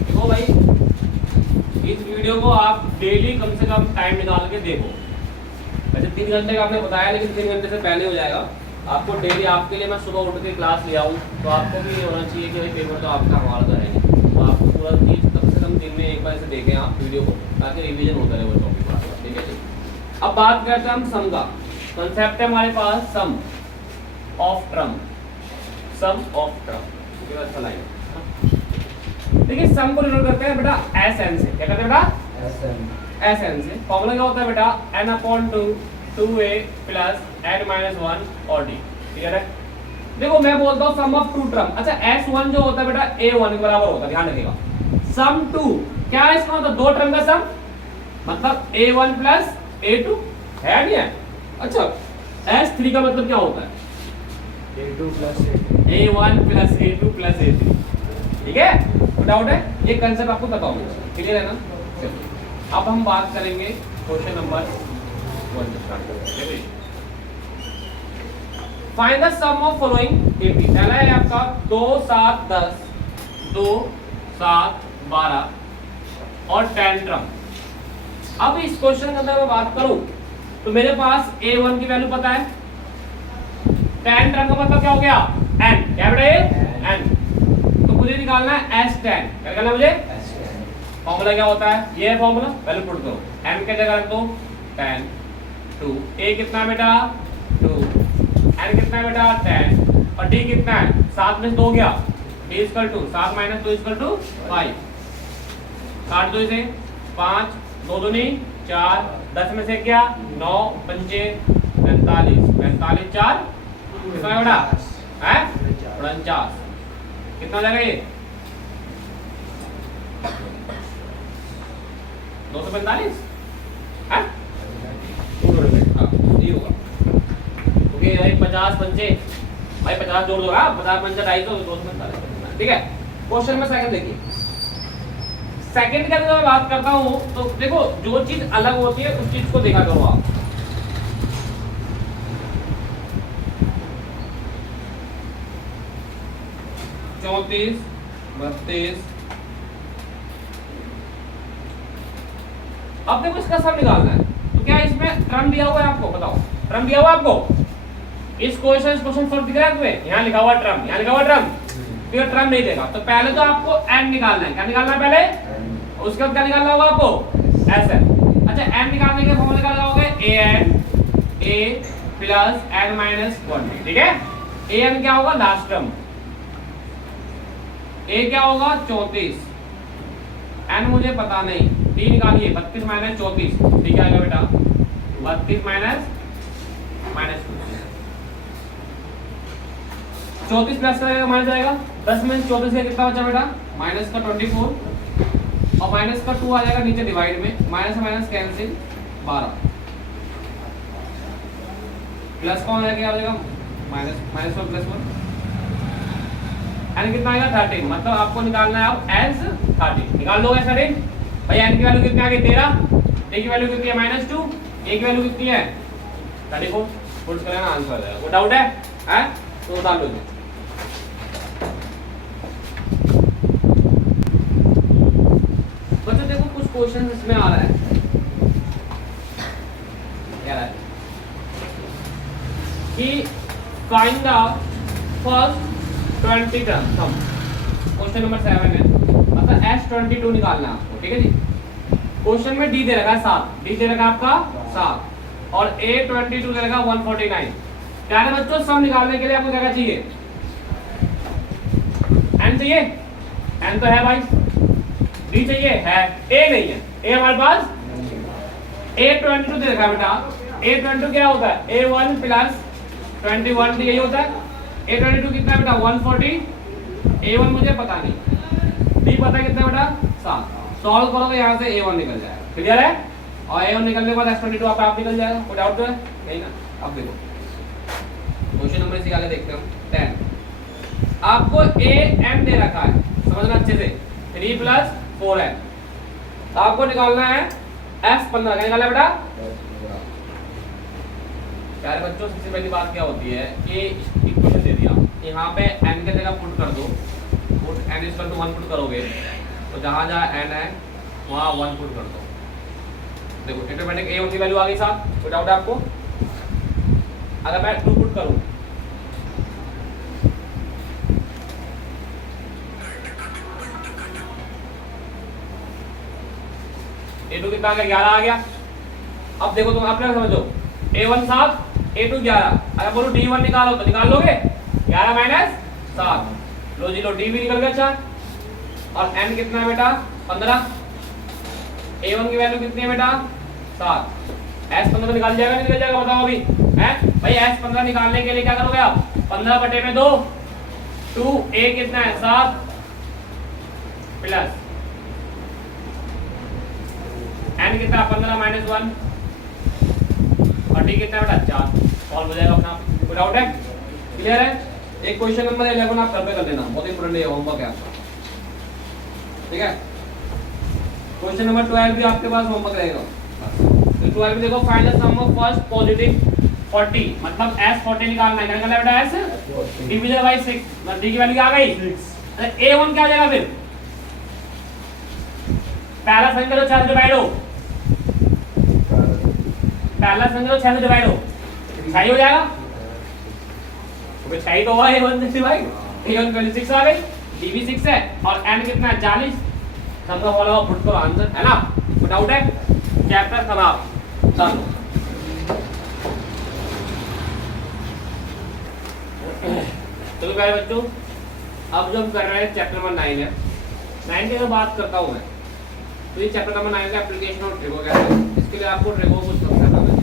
देखो भाई, इस वीडियो को आप डेली कम से कम टाइम निकाल के देखो। वैसे 3 घंटे का आपने बताया, लेकिन 3 घंटे से पहले हो जाएगा। आपको डेली, आपके लिए मैं सुबह उठ के क्लास ले आऊँ तो आपको भी होना चाहिए कि भाई पेपर तो आपका हमारा तो है नहीं, तो आपको पूरा चीज़ कम से कम दिन में एक बार से देखें आप वीडियो को, ताकि रिवीजन होता रहे वो टॉपिक का, ठीक है जी। अब बात करते हैं हम सम का। कंसेप्ट है हमारे पास sum of term, sum of term, अच्छा लाइन। देखिए सम को डिनोट करते हैं बेटा SN से, क्या करते हैं बेटा SN से। फॉर्मूला क्या होता है बेटा n/2 2a प्लस n - 1 और d, क्लियर है। देखो मैं बोलता हूँ सम ऑफ टू टर्म। अच्छा S1 जो होता है बेटा A1 के बराबर होता है, ध्यान रखिएगा। सम टू क्या है इसका मतलब, दो टर्म का सम, मतलब A1 प्लस A2 है नहीं है। अच्छा S3 का मतलब क्या होता है, A2 plus A2। A1 plus A2 plus A3, ठीक है। डाउट है, ये कंसेप्ट आपको पता होगा, क्लियर है ना। चलिए अब हम बात करेंगे क्वेश्चन नंबर 1 से स्टार्ट करते हैं। Find the sum of following 80। पहला है आपका 2 7 10, 2 7 12 और 10 टर्म। अब इस क्वेश्चन के अंदर मैं बात करूं तो मेरे पास A1 की वैल्यू पता है, 10 टर्म का मतलब क्या हो गया n, क्या बेटा ये n। तो मुझे निकालना है S10। क्या निकालना है मुझे, फॉर्मूला क्या होता है, ये फॉर्मूला, वैल्यू पुट करो, n के जगह रख दो 10, 2 a कितना है बेटा 2, n कितना है बेटा 10 और d कितना है 7 में से 2 गया, d equal to 7 minus 2 equal to 5। काट दो इसे, 5 2 दूनी 4, 10 में से क्या 9 पंचे 45, 45 4 कितना है बेटा है 49। कितना हो जाएगा ये 245 है, नहीं होगा क्योंकि भाई 50 पंचे भाई 50 जोड़ दो, 50 पंचा 250, 245, ठीक है। क्वेश्चन में सेकंड देखिए, सेकंड के अंदर मैं बात करता हूं तो देखो जो चीज अलग होती है उस चीज को देखा करो आप। चौंतीस 32, अब देखो इसका सम निकालना है तो क्या इसमें टर्म दिया हुआ है आपको, बताओ टर्म दिया हुआ है आपको, इस क्वेश्चन फॉर दिख रहा है तुम्हें, यहाँ लिखा हुआ ट्रम, यहाँ लिखा हुआ ट्रम, तो ये ट्रम नहीं देगा। तो पहले तो आपको n निकालना है, क्या निकालना है पहले, उसके बाद क्या निकालना होगा आपको Sn। अच्छा n निकालने के फॉर्मूला क्या लगाओगे, an a plus n minus 1, ठीक है। an क्या होगा लास्ट टर्म, a क्या होगा 34, n मुझे पता नहीं, d निकालिए 32 माइनस 34, ठीक है बेटा 32 माइनस 34 प्लस करेगा माइनस जाएगा, 10 में 34 का कितना बचा बेटा माइनस का 24 और माइनस का 2 आ जाएगा नीचे डिवाइड में, माइनस माइनस कैंसिल 12 प्लस कौन आ जाएगा माइनस माइनस 1 प्लस 1 n कितना आएगा 13, मतलब आपको निकालना है अब एज 13, निकाल लो ऐसा नहीं भाई। n की वैल्यू कितनी आ गई 13, a की वैल्यू कितनी है -2, a की वैल्यू कितनी है 34, पुट करना आंसर आ जाएगा। कोई डाउट है तो डाल लो। बच्चों देखो कुछ क्वेश्चन इसमें आ रहा है, क्या रहा है कि find the first 20 term sum, question number 7 है, मतलब S22 निकालना है आपको, ठीक है जी। क्वेश्चन में D दे रखा है 7, D दे रखा है आपका 7 और A22 दे रखा है 149। क्या है बच्चों, सम निकालने के लिए आपको क्या चाहिए, n चाहिए, n तो है भाई, d चाहिए है, a नहीं है, a हमारे पास A22 दे रखा है बेटा, A22 क्या होता है A1 प्लस 21, यही होता है। A22 कितना है बेटा 140, A1 मुझे पता नहीं, D पता है कितना बेटा 7, सॉल्व करोगे यहाँ से A1 निकल जाएगा, क्लियर है। और A1 निकलने के बाद S22 आप निकल जाएगा, कोई डाउट तो है नहीं ना। अब देखो क्वेश्चन नंबर इसी आगे देखते हैं 10, आपको an दे रखा है, समझना अच्छे से, 3 प्लस 4n, आपको निकालना है S15, क्या निकालना है बेटा। प्यारे बच्चों सबसे पहली बात क्या होती है कि इक्वेशन दे दिया, यहाँ पे n के जगह पुट कर दो, put n equal to 1 put करोगे तो जहाँ जहाँ n है वहाँ 1 पुट कर दो। देखो ऑटोमेटिक a की वैल्यू आ गई 7, कोई डाउट है आपको। अगर मैं 2 पुट करूँ A2 कितना आ गया 11 आ गया। अब देखो तुम अपने समझो, A1 7 A2 11, अगर बोलो D1 निकालो तो निकाल लोगे, 11 माइनस 7, लो जी लो D भी निकल गया 4 और n कितना है बेटा 15, A1 की वैल्यू कितनी है बेटा 7, S15 निकाल जाएगा नहीं निकल जाएगा बताओ अभी है भाई। S15 निकालने के लिए क्या करोगे आप, 15/2 2 a कितना है 7 प्लस n कितना 15 - 1 और d कितना बेटा 4 सॉल्व हो जाएगा अपना। कोई डाउट है? क्लियर है? एक क्वेश्चन नंबर 11 आप घर पे कर लेना, बहुत इंपॉर्टेंट है, होमवर्क है आपका। ठीक है, क्वेश्चन नंबर 12 भी आपके पास होमवर्क रहेगा। तो 12 देखो, find the sum of first positive 40, मतलब s 40 निकालना है। क्या निकालना है बेटा? s डिवीजन बाय 6, मतलब d की वैल्यू क्या आ गई 6। अरे a1 क्या हो जाएगा फिर? पहला संख्या तो 6 से डिवाइड हो, पहला संख्या तो 6 से डिवाइड हो, सही हो जाएगा। तो सही तो हुआ a1 से डिवाइड, a1 वैल्यू 6 आ गई, d भी 6 है और n कितना है 40। सम का फॉलो पुट करो आंसर, है ना? कोई डाउट है? चैप्टर खराब डन। चलो प्यारे बच्चों, अब जो हम कर रहे हैं चैप्टर नंबर 9 है। 9 की अगर बात करता हूँ मैं, तो ये चैप्टर नंबर 9 का एप्लीकेशन और ट्रिको क्या है। इसके लिए आपको ट्रिको कुछ समझना है।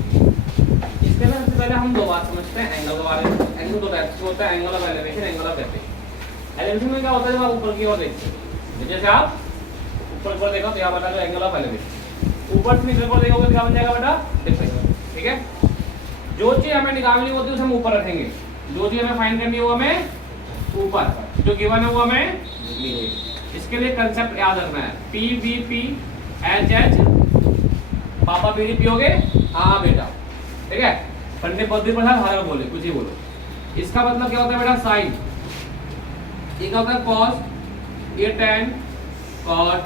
इसके अंदर सबसे पहले हम दो बात समझते हैं एंगल के बारे में। एंगल दो टाइप्स के होता है, angle of elevation, angle of elevation. Elevation में क्या होता है, जब आप ऊपर की ओर देखते हैं, जैसे आप ऊपर देखो तो यहाँ बता दो एंगल ऑफ एलिवेशन। ऊपर से नीचे को देखोगे तो क्या बन जाएगा बेटा? डिफरेंस। ठीक है, जो चीज हमें निकालनी होती है उसे हम ऊपर रखेंगे, जो चीज हमें फाइंड करनी है वो हमें ऊपर, जो गिवन है वो हमें नीचे। इसके लिए कंसेप्ट याद रखना है, P B P H H, पापा पी पी हो गए, हाँ बेटा। ठीक है, पंडित बद्री प्रसाद हर बोले, कुछ ही बोलो। इसका मतलब क्या होता है बेटा? साइन। ये क्या होता है? कॉस, ये टेन, कॉट,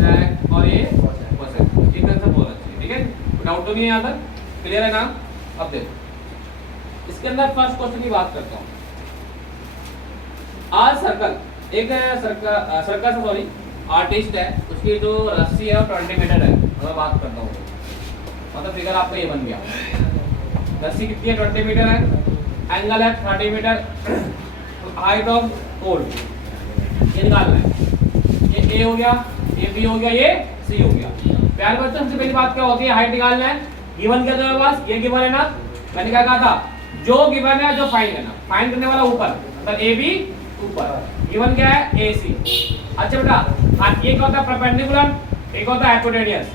सेक और ये कोसेक। ये कंसेप्ट बहुत अच्छी है। ठीक है, डाउट तो नहीं है यहाँ तक? क्लियर है ना? अब देखो, इसके अंदर फर्स्ट क्वेश्चन की बात करता हूँ। आज सर्कल, एक सर्कल से सॉरी आर्टिस्ट है, उसकी जो रस्सी है वो 20 मीटर है। मैं बात करता हूँ, मतलब फिगर आपका ये बन गया। रस्सी कितनी है? 20 मीटर है। एंगल है 30 मीटर। हाइट ऑफ पोल ये निकालना है। ये ए हो गया, ये बी हो गया, ये सी हो गया। प्यारे बच्चों, सबसे पहली बात क्या होती है? हाइट निकालना है। गिवन क्या था पास? ये गिवन है ना, मैंने क्या कहा था? जो गिवन है जो फाइंड करना, फाइंड करने वाला ऊपर, मतलब ए बी ऊपर, गिवन क्या है? ए सी। अच्छा बेटा, ये क्या होता है? परपेंडिकुलर, एक होता है हाइपोटेनियस।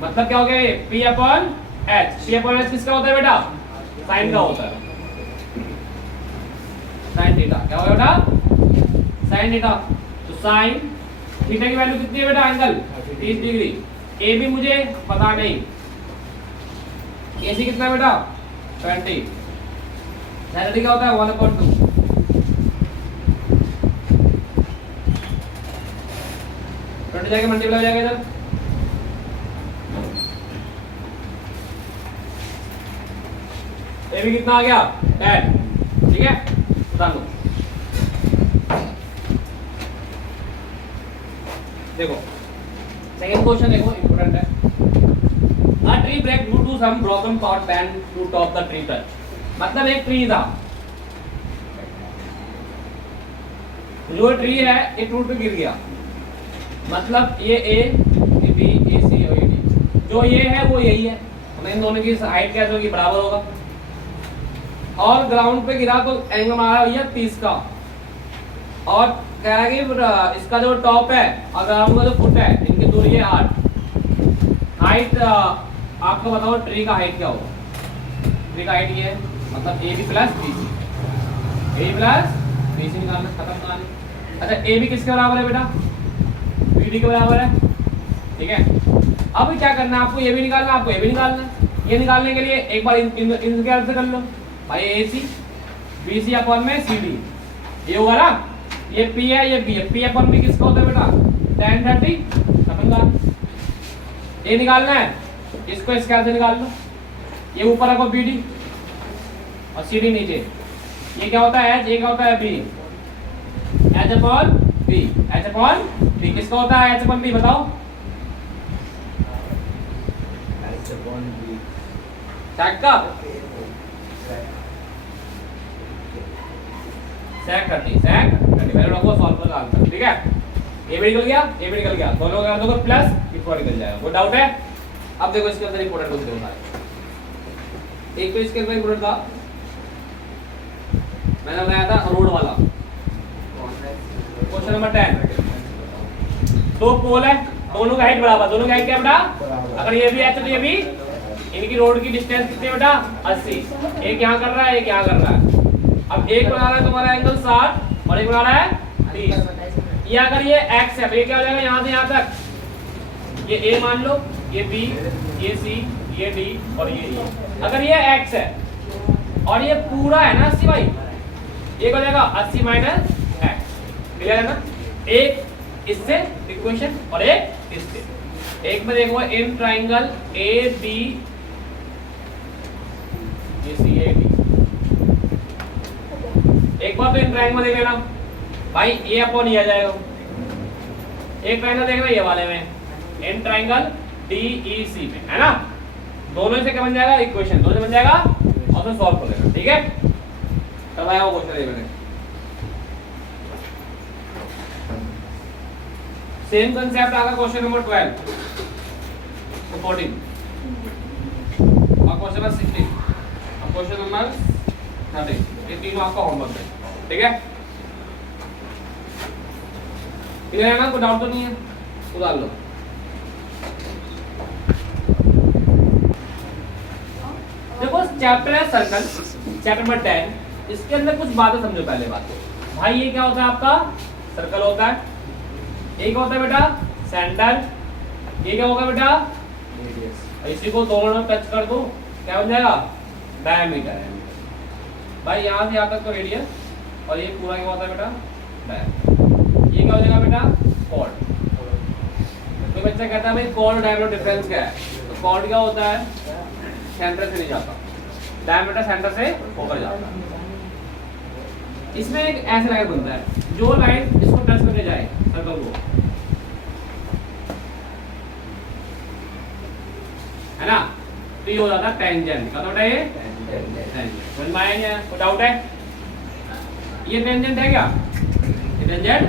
मतलब क्या हो गया? ये P upon H. P upon H किसका होता है बेटा? साइन का होता है, साइन थीटा। क्या होगा बेटा? Sine theta. तो साइन थीटा की वैल्यू कितनी है बेटा? Angle 30 degree. ए भी मुझे पता नहीं, ए सी कितना है बेटा? 20। साइन क्या होता है? 1/2। जाके मल्टीप्लाई हो जाएगा इधर। ये भी कितना आ गया? 10। ठीक है, बता लो। देखो सेकंड क्वेश्चन, देखो इंपॉर्टेंट है। A tree break due to some broken part bend to top the tree touch। मतलब एक ट्री था, जो ट्री है ये टूट के गिर गया। मतलब ये ए, ये बी, ये सी और ये डी, जो ये है वो यही है। इन दोनों की हाइट क्या होगी? बराबर होगा। और ग्राउंड पे गिरा तो एंगल हमारा भैया 30 का। और कह रहा है कि इसका जो टॉप है और ग्राउंड का जो फुट है, इनकी दूरी है 8। हाइट आपको बताओ ट्री का हाइट क्या होगा? ट्री का हाइट ये है, मतलब A B plus B C, A plus B C निकालना, खत्म कहानी। अच्छा, ए बी किसके बराबर है बेटा? बी डी के बराबर है। ठीक है, अब क्या करना है आपको? ये भी निकालना, आपको ये भी निकालना है। ये निकालने के लिए एक बार इनके अर्थ से कर लो भाई, ए सी बी सी अपॉन में सी डी, ये होगा ना। ये पी है, ये बी है, पी अपॉन बी किसका होता है बेटा? tan 30। समझ? ये निकालना है, इसको इस कैसे निकाल लो। ये ऊपर रखो बी डी और सी डी नीचे। ये क्या होता है? एच। ये क्या होता है? B. H upon B, H upon B किसका होता है? एच अपॉन बी बताओ। एच अपॉन बी सेक का सेक 30, सेक 30 पहले रखो, सॉल्व कर आंसर। ठीक है, ये भी निकल गया, ये भी निकल गया, दोनों का दोनों प्लस इक्वल निकल जाएगा। कोई डाउट है? अब देखो इसके अंदर इंपॉर्टेंट कुछ देखो। एक तो इसके अंदर इंपॉर्टेंट था मैंने बताया था रोड वाला। क्वेश्चन नंबर 10, दो पोल है, दोनों का हाइट बराबर, दोनों की हाइट क्या बेटा? अगर ये भी है तो ये भी, इनकी रोड की डिस्टेंस कितनी है बेटा? 80। एक यहाँ कर रहा है, एक यहाँ कर रहा है। अब एक बना रहा है तुम्हारा एंगल 60 और एक बना रहा है 30। ये अगर ये x है तो ये क्या हो जाएगा यहाँ से यहाँ तक? ये a मान लो, ये b, ये c, ये d और ये e। अगर ये x है और ये पूरा है ना 80 भाई, ये हो जाएगा 80 माइनस x। क्लियर है ना? एक इससे इक्वेशन और एक इससे। एक में देखो इन ट्राइंगल ए बी, ये सी ए डी। एक बार तो इन ट्राइंगल में देख लेना भाई, ये अपॉन ये आ जाएगा। एक ट्राइंगल देखना ये वाले में, इन ट्राइंगल डी ई सी में, है ना? दोनों से क्या बन जाएगा? इक्वेशन। दोनों से बन जाएगा और फिर सॉल्व कर लेना। ठीक है, तब आया वो क्वेश्चन ये मैंने। सेम कंसेप्ट आगा क्वेश्चन नंबर 12 तो 14 और क्वेश्चन नंबर 16 और क्वेश्चन नंबर 13। ये तीनों आपका होमवर्क है। ठीक है, क्लियर है ना? कोई डाउट तो नहीं है तो डाल लो। देखो चैप्टर है सर्कल, चैप्टर नंबर 10। इसके अंदर कुछ बातें समझो। पहले बात तो भाई ये क्या होता है? आपका सर्कल होता है। एक होता है बेटा सेंटर, ये क्या होगा बेटा? रेडियस। इसी को दोनों टच कर दो, क्या बन जाएगा? डायमीटर। भाई यहाँ से यहाँ तक तो रेडियस और ये पूरा क्या होता है बेटा? डायमीटर। ये क्या हो जाएगा बेटा? कॉर्ड। तो बच्चा कहता है भाई कॉर्ड और डायमीटर डिफरेंस क्या है? तो कॉर्ड क्या होता है? सेंटर से नहीं जाता, डायमीटर सेंटर से होकर जाता है। इसमें एक ऐसा लाइन बनता है, जो लाइन इसको टच करके जाए सर्कल को, है ना? तो ये हो जाता है टेंजेंट। क्या होता है ये? टेंजेंट। समझ में आया? कोई डाउट है? ये टेंजेंट है क्या? ये टेंजेंट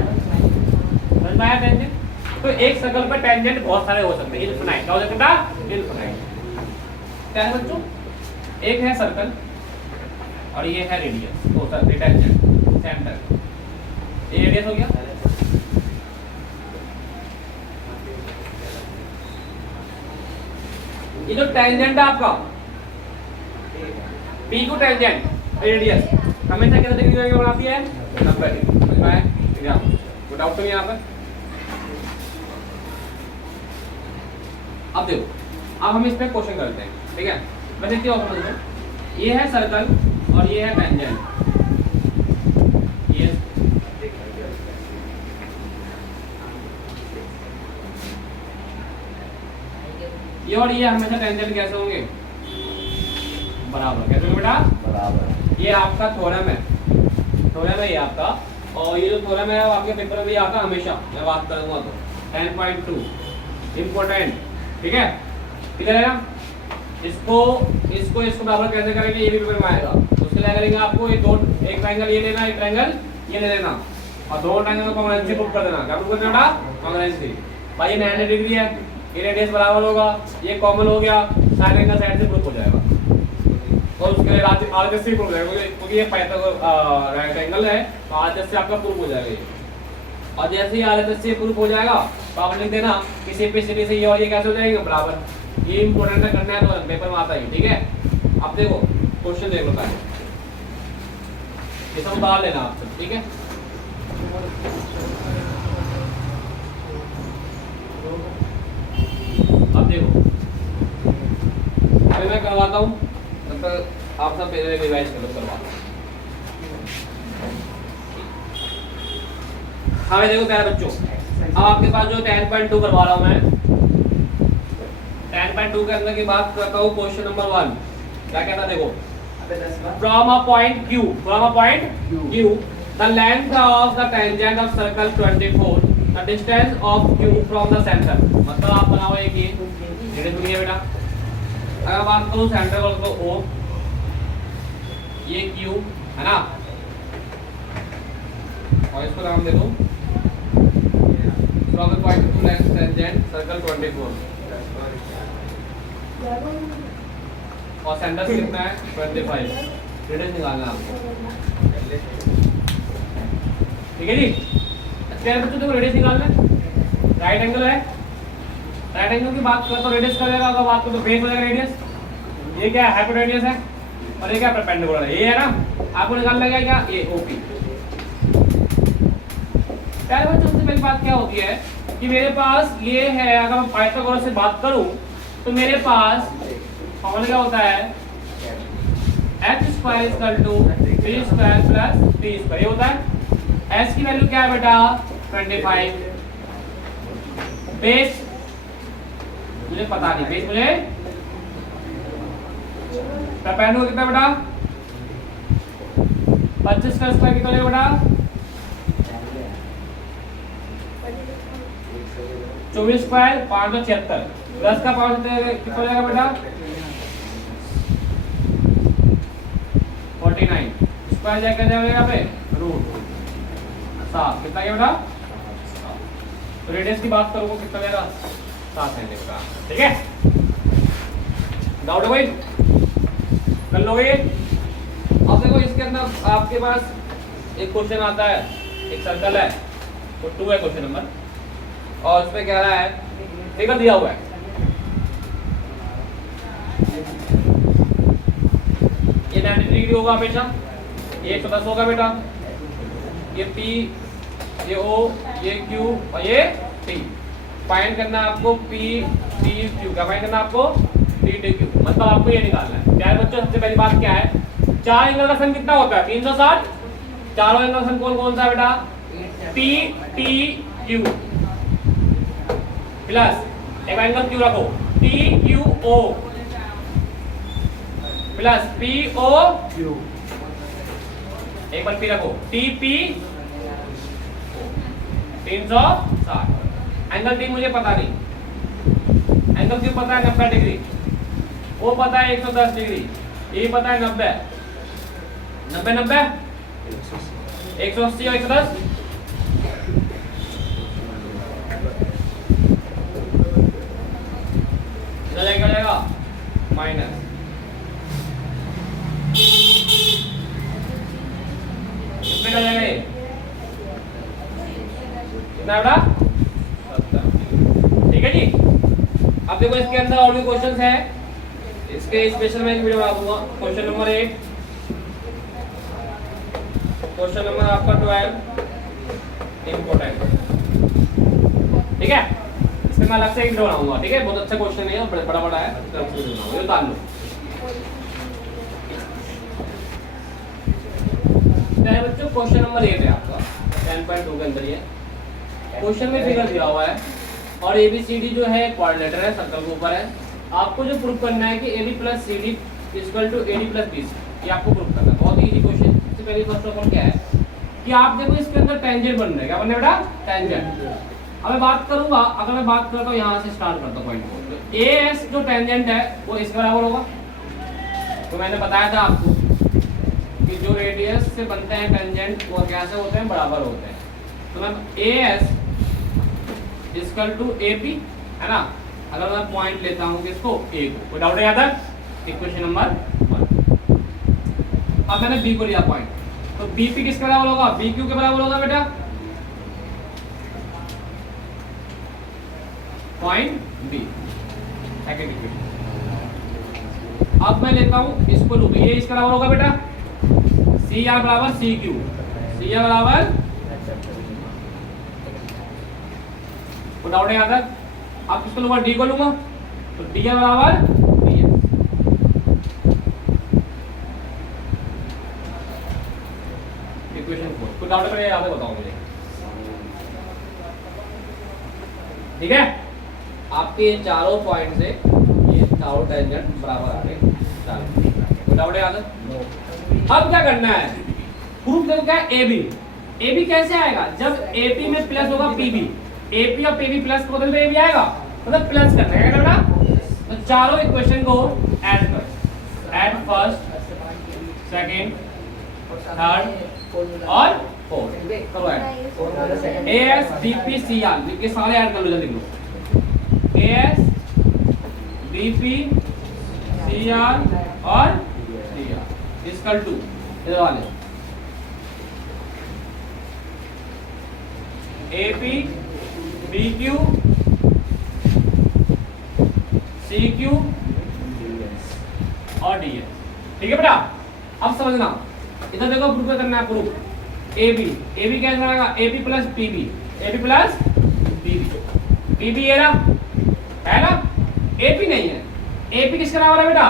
समझ में आया? टेंजेंट। तो एक सर्कल पर टेंजेंट बहुत सारे हो सकते हैं। इनफिनाइट। क्या हो सकता है? इनफिनाइट। क्या है बच्चों? एक है सर्कल और ये है रेडियस। तो सर टेंजेंट सेंटर, ये रेडियस हो गया। ये जो टेंजेंट है आपका P को टेंजेंट रेडियस हमेशा कितने डिग्री का बनाती है? 90 डिग्री। समझ में आया? कोई डाउट तो नहीं यहाँ पर? अब देखो, अब हम इस पे क्वेश्चन करते हैं। ठीक है, मैं देखती हूँ आपको। ये है सर्कल और ये है टेंजेंट। ये और ये हमेशा टेंजेंट कैसे होंगे? बराबर। कैसे होंगे बेटा? बराबर। ये आपका थ्योरम है, थ्योरम है ये आपका। और ये जो थ्योरम है वो आपके पेपर में भी आता है हमेशा। मैं बात करूंगा तो 10.2 इम्पोर्टेंट। ठीक है, क्लियर है ना? इसको इसको इसको बराबर कैसे करेंगे ये भी पेपर में आएगा। उसके लिए करेंगे आपको ये दो, एक ट्रायंगल ये लेना, एक ट्रायंगल ये ले लेना और दोनों ट्रायंगल को कॉन्ग्रुएंसी प्रूव कर देना। क्या प्रूव करना बेटा? कॉन्ग्रुएंसी। भाई ये 90 डिग्री है, ये रेडियस बराबर होगा, ये कॉमन हो गया, साइड एंगल साइड से प्रूव हो जाएगा। तो उसके लिए आगे से प्रूव हो जाएगा क्योंकि ये राइट एंगल है तो आगे से आपका प्रूव हो जाएगा ये। और जैसे ही आगे से प्रूव हो जाएगा तो आप लिख देना किसी पे से ये और ये कैसे हो जाएंगे? बराबर। ये इंपॉर्टेंट है, करना है तो पेपर में आता है। ठीक है, अब देखो क्वेश्चन देख लो पहले, ये सब उतार लेना आप सब। ठीक है, अब देखो अभी मैं करवाता हूँ, तब तक आप सब पहले रिवाइज करवाता हूँ। हाँ देखो प्यारे बच्चों, अब आपके पास जो 10.2 करवा रहा हूँ मैं, 10.2 के अंदर की बात करता हूँ। क्वेश्चन नंबर 1 क्या कहता है? देखो, from a point Q, the length of the tangent of circle 24, the distance of Q from the center। मतलब आप बनाओ एक ये है बेटा। अगर बात करूँ सेंटर को तो O, ये Q है ना, और इसको नाम दे दो from the point to length tangent circle 24 और सेंटर कितना है? 25। रेडियस निकालना है आपको। ठीक है जी। प्यारे बच्चों देखो रेडियस निकालना है, राइट एंगल है, राइट एंगल की बात करो तो रेडियस का जाएगा, अगर बात करो तो बेस हो जाएगा रेडियस। ये क्या है, हाइपोटेन्यूज है, और ये क्या परपेंडिकुलर है, ये है ना। आपको निकालना क्या क्या, ये ओपी। प्यारे बच्चों सबसे पहली बात क्या होती है कि मेरे पास ये है, अगर मैं पाइथागोरस से बात करूं तो मेरे पास फॉर्मूला क्या होता है, h square equal to b square plus t square, ये होता है। s की वैल्यू क्या है बेटा 25, बेस मुझे पता नहीं, बेस मुझे परपेंडिकुलर कितना बेटा 25 का स्क्वायर कितना बेटा 24 स्क्वायर 576 प्लस का 5 कितना हो जाएगा बेटा 49 स्क्वायर जाएगा यहाँ पे रूट 7, कितना गया बेटा। तो रेडियस की बात करूंगा कितना जाएगा 7 सेंटीमीटर का, ठीक है। डाउट है कोई, कर लोगे। अब देखो इसके अंदर आपके पास एक क्वेश्चन आता है, एक सर्कल है, वो 2 है क्वेश्चन नंबर, और उसमें क्या रहा है, फिगर दिया हुआ है। ये 90 डिग्री होगा हमेशा, ये 110 होगा बेटा, ये P, ये O, ये Q और ये T। फाइंड करना है आपको P, T, Q का फाइंड करना है आपको P, T, Q, मतलब आपको ये निकालना है। प्यारे बच्चों सबसे पहली बात क्या है, चार एंगल का सन कितना होता है 360, चारों एंगल का सन कौन कौन सा है बेटा P, T, Q प्लस एक एंगल Q रखो T, Q, O plus P, O, Q, एक बार P रखो T, P 360। एंगल T मुझे पता नहीं, एंगल Q पता है 90 डिग्री, वो पता है 110 डिग्री, ये पता है 90 90 180 और 110 क्या जाएगा माइनस, कितने का जाएगा ये कितना बेटा 70, ठीक है जी। अब देखो इसके अंदर और भी क्वेश्चंस हैं, इसके स्पेशल मैं एक वीडियो बना दूंगा। क्वेश्चन नंबर 8, क्वेश्चन नंबर आपका 12 इंपोर्टेंट, ठीक है। इसमें मैं अलग से एक वीडियो बनाऊंगा, ठीक है। बहुत अच्छा क्वेश्चन है, बड़ा बड़ा है, अलग से वीडियो बनाऊंगा, ये उतार लो। मेरे बच्चों क्वेश्चन नंबर 8 है आपका 10.2 के अंदर। ये क्वेश्चन में फिगर दिया हुआ है और ABCD जो है क्वाड्रिलेटरल है, सर्कल के ऊपर है। आपको जो प्रूफ करना है कि AB + CD = AD + BC, ये आपको प्रूफ करना है। बहुत इजी क्वेश्चन। सबसे पहले फर्स्ट ऑफ ऑल क्या है कि आप देखो इसके अंदर टेंजेंट बन रहा है, क्या बन रहा है बेटा टेंजेंट। अब मैं बात करूंगा, अगर मैं बात करता हूँ यहाँ से स्टार्ट करता हूँ पॉइंट को, तो AS जो टेंजेंट है वो इस बराबर होगा। तो मैंने बताया था आपको कि जो रेडियस से बनते हैं टेंजेंट वो कैसे होते हैं, बराबर होते हैं। तो मैं AS = AP है ना। अगर मैं पॉइंट लेता हूँ किसको A को, कोई डाउट है यहाँ तक। Equation number 1। अब मैंने B को लिया पॉइंट, तो BP किसके बराबर होगा, BQ के बराबर होगा बेटा पॉइंट B, सेकंड इक्वेशन। अब मैं लेता हूँ इसको लूप, ये इसका बराबर होगा बेटा CR = CQ, CR बराबर, कोई डाउट है यहाँ तक। अब किसको लूंगा, D को लूंगा, तो DR बराबर DS। इक्वेशन 4, कोई डाउट है याद है बताओ मुझे, ठीक है। आपके ये चारों पॉइंट से ये चारों टेंजेंट बराबर आ गए, कोई डाउट है याद है। अब क्या करना है, प्रूफ देखो क्या है AB कैसे आएगा, जब AP में प्लस होगा PB, AP और PB प्लस को बदल में AB आएगा, मतलब प्लस करना है बेटा। तो चारों इक्वेशन को ऐड कर, ऐड फर्स्ट, सेकंड, थर्ड और फोर्थ, करो ऐड। AS BP CR लिख सारे ऐड कर लो, जल्दी करो। AS BP CR और DR = इधर वाले AP BQ CQ और DS। ठीक है बेटा, अब समझना, इधर देखो ग्रुप में करना है ग्रुप AB। AB कैसा आएगा? AP plus PB, AB plus PB। PB ये रहा है ना, AP नहीं है। AP किसके बराबर है बेटा?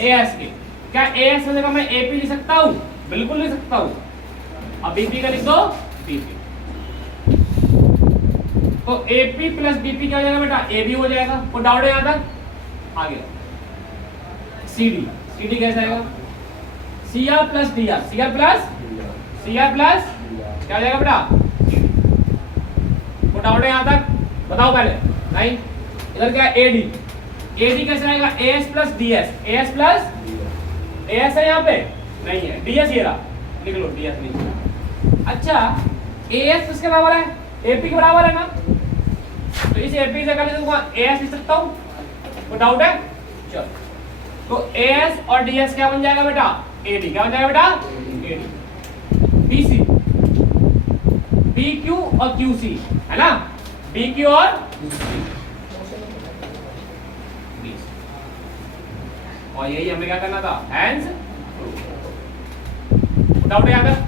AS के। क्या AS की जगह मैं AP लिख सकता हूँ? बिल्कुल लिख सकता हूँ। अब BP का लिख दो BP। तो AP प्लस BP क्या हो जाएगा बेटा? AB हो जाएगा। वो डाउट है यहाँ तक? आगे CD, CD कैसा आएगा? CR plus DR, CR plus क्या हो जाएगा बेटा? वो डाउट है यहाँ तक? बताओ पहले। नहीं, इधर क्या है? AD, AD कैसे आएगा? AS plus DS, AS plus AS है यहाँ पे? नहीं है। DS ये रहा, लिख लो DS नहीं। अच्छा, AS किसके बराबर है? AP के बराबर है ना, तो इस AP की जगह तुमको AS लिख सकता हूँ। वो डाउट है? चलो, तो AS और DS क्या बन जाएगा बेटा? AD। क्या बन जाएगा बेटा? AD। BC, BQ और QC है ना, BQ और QC। और यही हमें क्या करना था? हैंड्स डाउट है यहाँ तक?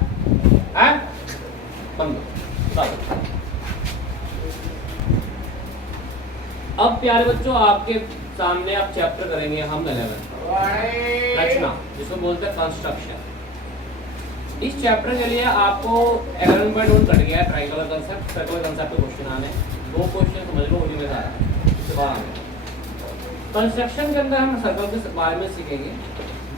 है बंद। अब प्यारे बच्चों, आपके सामने आप चैप्टर करेंगे हम 11 रचना, जिसको बोलते हैं कंस्ट्रक्शन। इस चैप्टर के लिए आपको 11.1 कट गया है, ट्रायंगुलर कांसेप्ट, सर्कुलर कांसेप्ट पे क्वेश्चन आने। दो क्वेश्चन समझ लो, उन्हीं में से आया इसके बाद आने। कंस्ट्रक्शन के अंदर हम सर्कल के बारे में सीखेंगे।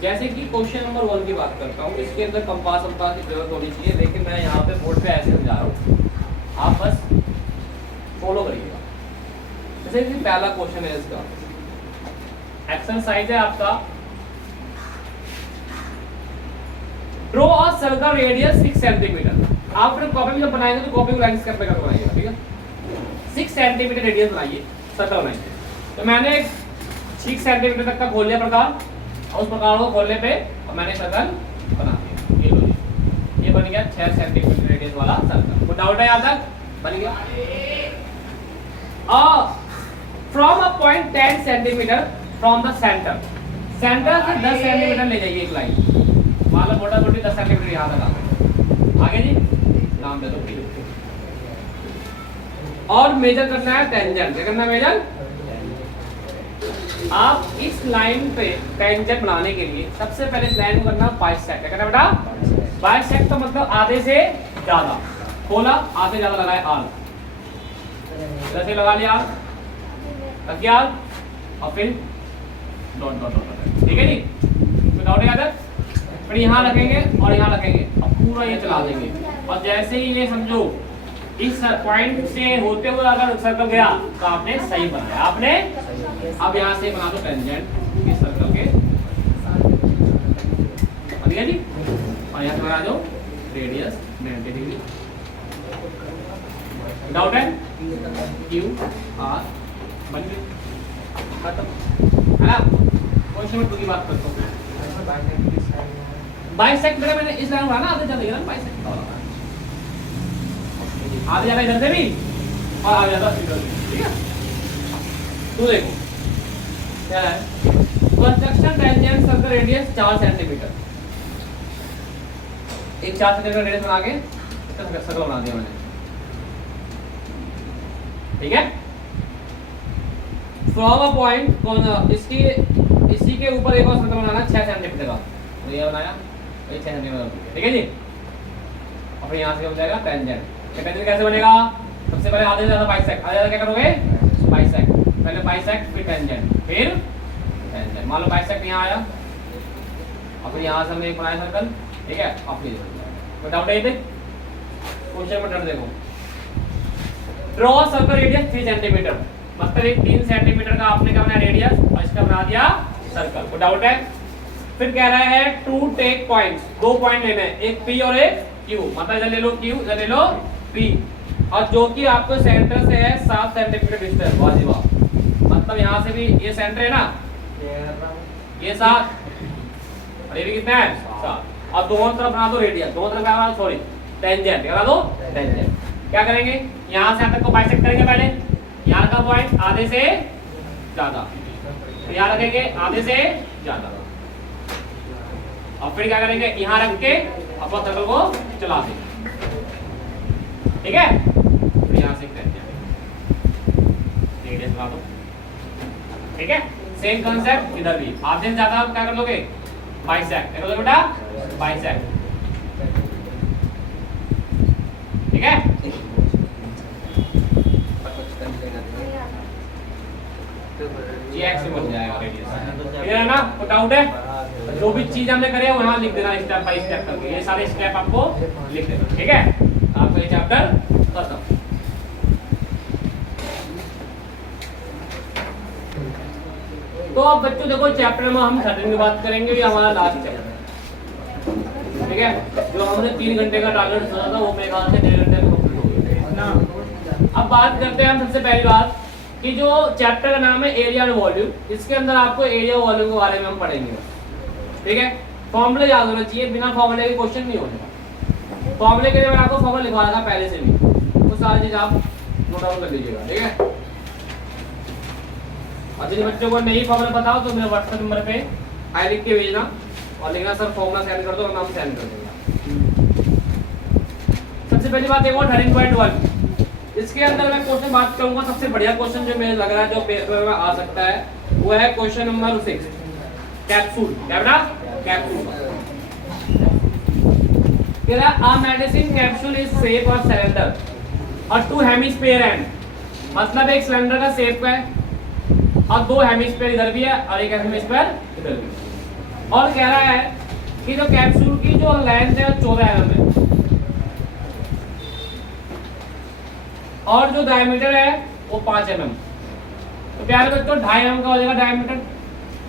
जैसे कि क्वेश्चन नंबर 1 की बात करता हूँ, इसके अंदर कंपास वंपास की जरूरत होनी चाहिए, लेकिन मैं यहाँ पे बोर्ड पे ऐसे समझा रहा हूँ, आप बस फॉलो करिएगा। जैसे कि पहला क्वेश्चन है इसका, एक्सरसाइज है आपका, draw a circle radius 6 centimetre. आप फिर कॉपी में जब बनाएंगे तो कॉपी लाइन स्केप पे बनाइएगा, ठीक है? 6 सेंटीमीटर रेडियस बनाइए, सर्कल बनाइए। तो मैंने 6 सेंटीमीटर तक का खोल लिया प्रकार, और उस प्रकार को खोलने पे और मैंने सर्कल बना दिया। ये लो, ये बन गया 6 सेंटीमीटर रेडियस वाला सर्कल। कोई डाउट है यहाँ तक? बन गया। From a point 10 centimetre from the centre, centre से 10 सेंटीमीटर ले जाइए एक लाइन। मान लो मोटा मोटी 10 सेंटीमीटर यहाँ तक आ गया। आगे जी नाम दे दो। और मेजर करना है टेंजेंट। क्या करना है मेजर? आप इस लाइन पे टेंजेंट बनाने के लिए सबसे पहले इस लाइन को करना बाइसेक्ट। क्या करना बेटा? बाइसेक्ट का मतलब आधे से ज्यादा। खोला, आधे ज्यादा लगाए आर्क, जैसे लगा लिया आर्क, रख दिया आर्क, और फिर डॉट डॉट डॉट। ठीक है जी, तो डाउट याद है? फिर यहाँ रखेंगे और यहाँ रखेंगे, अब पूरा ये चला देंगे। और जैसे ही ये समझो इस पॉइंट से होते हुए अगर सर्कल गया तो आपने सही बनाया। आपने अब यहाँ से बना दो टेंजेंट इस सर्कल के, बन गया जी। और यहाँ से बना दो रेडियस 90 डिग्री। डाउट है? क्यू आर बन गई, खत्म है ना। क्वेश्चन नंबर 2 की बात करता हूँ। बाइसेक्ट मैंने इस लाइन बनाना, आधे ज्यादा ना बाइसेक्ट, आधे ज्यादा इधर से भी और आधे ज्यादा इधर से, ठीक है? तो देखो क्या है, construction tangent circle radius 4 centimetre. एक 4 सेंटीमीटर रेडियस बना के सर्कल बना दिया मैंने, ठीक है? फ्रॉम अ पॉइंट, इसी के ऊपर एक और सर्कल बनाना 6 सेंटीमीटर का, तो ये बनाया, ये 6 सेंटीमीटर, ठीक है जी। और फिर यहाँ से हो जाएगा टेंजेंट। टेंजेंट कैसे बनेगा? सबसे पहले आधे से ज्यादा बाइसेक्ट, आधे ज्यादा क्या करोगे? बाइसेक्ट। पहले बाइसेक्ट फिर टेंजेंट, फिर टेंजेंट। मान लो बाइसेक्ट यहाँ आया और फिर यहाँ से हमने एक बनाया सर्कल, ठीक है? और फिर कोई डाउट है? क्वेश्चन नंबर देखो, ड्रॉ सर्कल रेडियस 3 सेंटीमीटर, मतलब एक 3 सेंटीमीटर का आपने क्या बनाया रेडियस और इसका बना दिया सर्कल। कोई डाउट है? फिर कह रहा है टू टेक पॉइंट्स, 2 पॉइंट लेने हैं, एक P और एक Q, मतलब इधर ले लो Q, इधर ले लो P, और जो कि आपको सेंटर से है 7 सेंटीमीटर डिस्टेंस। वाह जी वाह, मतलब यहाँ से भी ये सेंटर है ना, ये 7 और ये भी कितना है 7, और दोनों तरफ बना दो रेडियस, दोनों तरफ बना दो, सॉरी टेंजेंट, बना दो टेंजेंट। क्या करेंगे, यहाँ से यहाँ तक को बाइसेक्ट करेंगे पहले, यहाँ का पॉइंट आधे से ज्यादा, तो यहाँ रखेंगे आधे से ज्यादा, और फिर क्या करेंगे, यहाँ रख के अपना सर्कल को चला देंगे, ठीक है। फिर यहाँ से रेडियस बना दो, ठीक है। सेम कांसेप्ट इधर भी, आधे से ज्यादा क्या कर लोगे, बाइसेक्ट, क्या कर लोगे बेटा, बाइसेक्ट, ठीक है। ये एक्स में बन जाएगा रेडियस, क्लियर है ना, कोई डाउट है, जो भी चीज हमने करे वहां लिख देना स्टेप बाय स्टेप करके, ये सारे स्टेप आपको लिख देना, ठीक है। आपका ये चैप्टर खत्म। तो अब बच्चों देखो चैप्टर में हम 13 की बात करेंगे, ये हमारा लास्ट चैप्टर, ठीक है। जो हमने 3 घंटे का टारगेट सोचा था वो मेरे ख्याल से 1.5 घंटे में कंप्लीट हो गया। अब बात करते हैं हम सबसे पहली बात कि जो चैप्टर का नाम है एरिया और वॉल्यूम, इसके अंदर आपको एरिया और वॉल्यूम के बारे में हम पढ़ेंगे, ठीक है। फॉर्मूले याद होना चाहिए, बिना फॉर्मूले के क्वेश्चन नहीं होने। फॉर्मूले के लिए मैं आपको फॉर्मूला लिखवा रहा था पहले से भी, वो सारी चीज आप नोट डाउन कर लीजिएगा, ठीक है। और जिन बच्चों को नहीं फॉर्मूला बताओ तो मेरे व्हाट्सएप नंबर पे हाई लिख के भेजना और लिखना सर फॉर्मूला सेंड कर दो, और नाम सेंड कर देगा। सबसे पहली बात देखो 13.1, इसके अंदर मैं क्वेश्चन बात करूंगा, सबसे बढ़िया क्वेश्चन जो मुझे लग रहा है जो पेपर में आ सकता है वो है क्वेश्चन नंबर 6, कैप्सूल, क्या बेटा, कैप्सूल। कह रहा है a medicine capsule is shape of cylinder और 2 हेमिस्फीयर एंड, मतलब एक सिलेंडर का शेप है और 2 हेमिस्फीयर इधर भी है और एक हेमिस्फीयर इधर भी, और कह रहा है कि जो कैप्सूल की जो लेंथ है 14 mm है और जो डायमीटर है वो 5 mm। तो प्यारे बच्चों 2.5 mm का हो जाएगा डायमीटर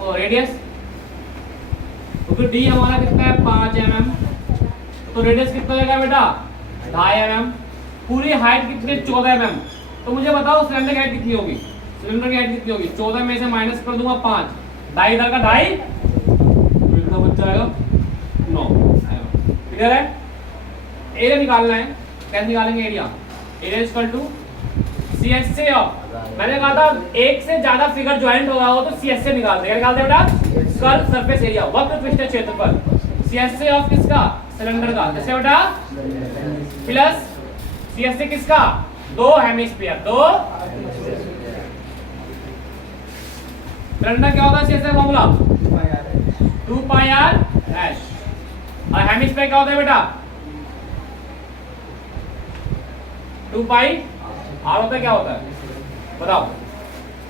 और रेडियस, तो फिर डी हमारा कितना है 5 mm, तो रेडियस कितना हो जाएगा बेटा 2.5 mm। पूरी हाइट कितनी 14 mm, तो मुझे बताओ सिलेंडर की हाइट कितनी होगी, सिलेंडर की हाइट कितनी होगी, 14 में से माइनस कर दूंगा 5, 2.5 इधर का 2.5, तो कितना बच जाएगा 9। क्लियर है। एरिया निकालना है, कैसे निकालेंगे area, area equal to CSA of, मैंने कहा था एक से ज्यादा फिगर ज्वाइंट होगा हो तो CSA निकालते हैं, निकालते हैं बेटा, कर्व सरफेस एरिया, वक्र पृष्ठ क्षेत्रफल, CSA ऑफ किसका, सिलेंडर का, जैसे बेटा प्लस CSA किसका, 2 हेमिस्फीयर, 2 सिलेंडर क्या होता है CSA फॉर्मूला 2 पाई r h, और हेमिस्फीयर क्या होता है बेटा 2 पाई r होता है, क्या होता है बताओ,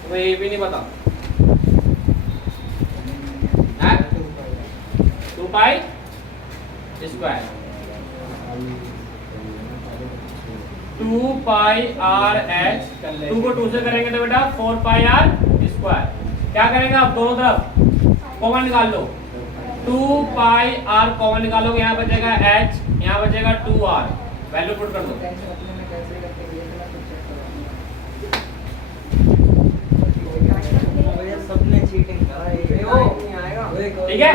तो ये भी नहीं पता है, 2 पाई स्क्वायर, 2 पाई r h, 2 को 2 से करेंगे तो बेटा 4 पाई r स्क्वायर, क्या करेंगे आप दोनों तरफ कॉमन निकाल लो, 2 पाई r कॉमन निकालोगे, यहाँ बचेगा h, यहाँ बचेगा 2r, वैल्यू पुट कर दो, ठीक है।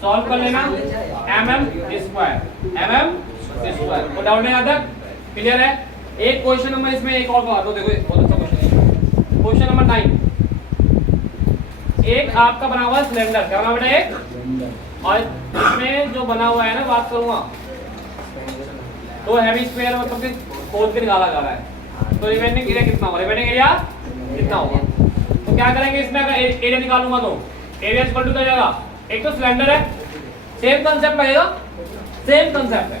सॉल्व कर लेना, mm स्क्वायर, कोई डाउट नहीं आता, क्लियर है। एक क्वेश्चन नंबर इसमें एक और करवा दो, देखो बहुत अच्छा क्वेश्चन है, क्वेश्चन नंबर 9। एक आपका बना हुआ सिलेंडर, क्या बना बेटा एक, और इसमें जो बना हुआ है ना, बात करूंगा 2 हेमिस्फीयर मतलब कि खोद के निकाला जा रहा है, तो रिमेनिंग एरिया कितना होगा, रिमेनिंग एरिया कितना होगा, तो क्या करेंगे इसमें, अगर एरिया निकालूंगा तो एरिया इक्वल टू क्या जाएगा, एक तो सिलेंडर है, सेम कांसेप्ट लगेगा, सेम कांसेप्ट है।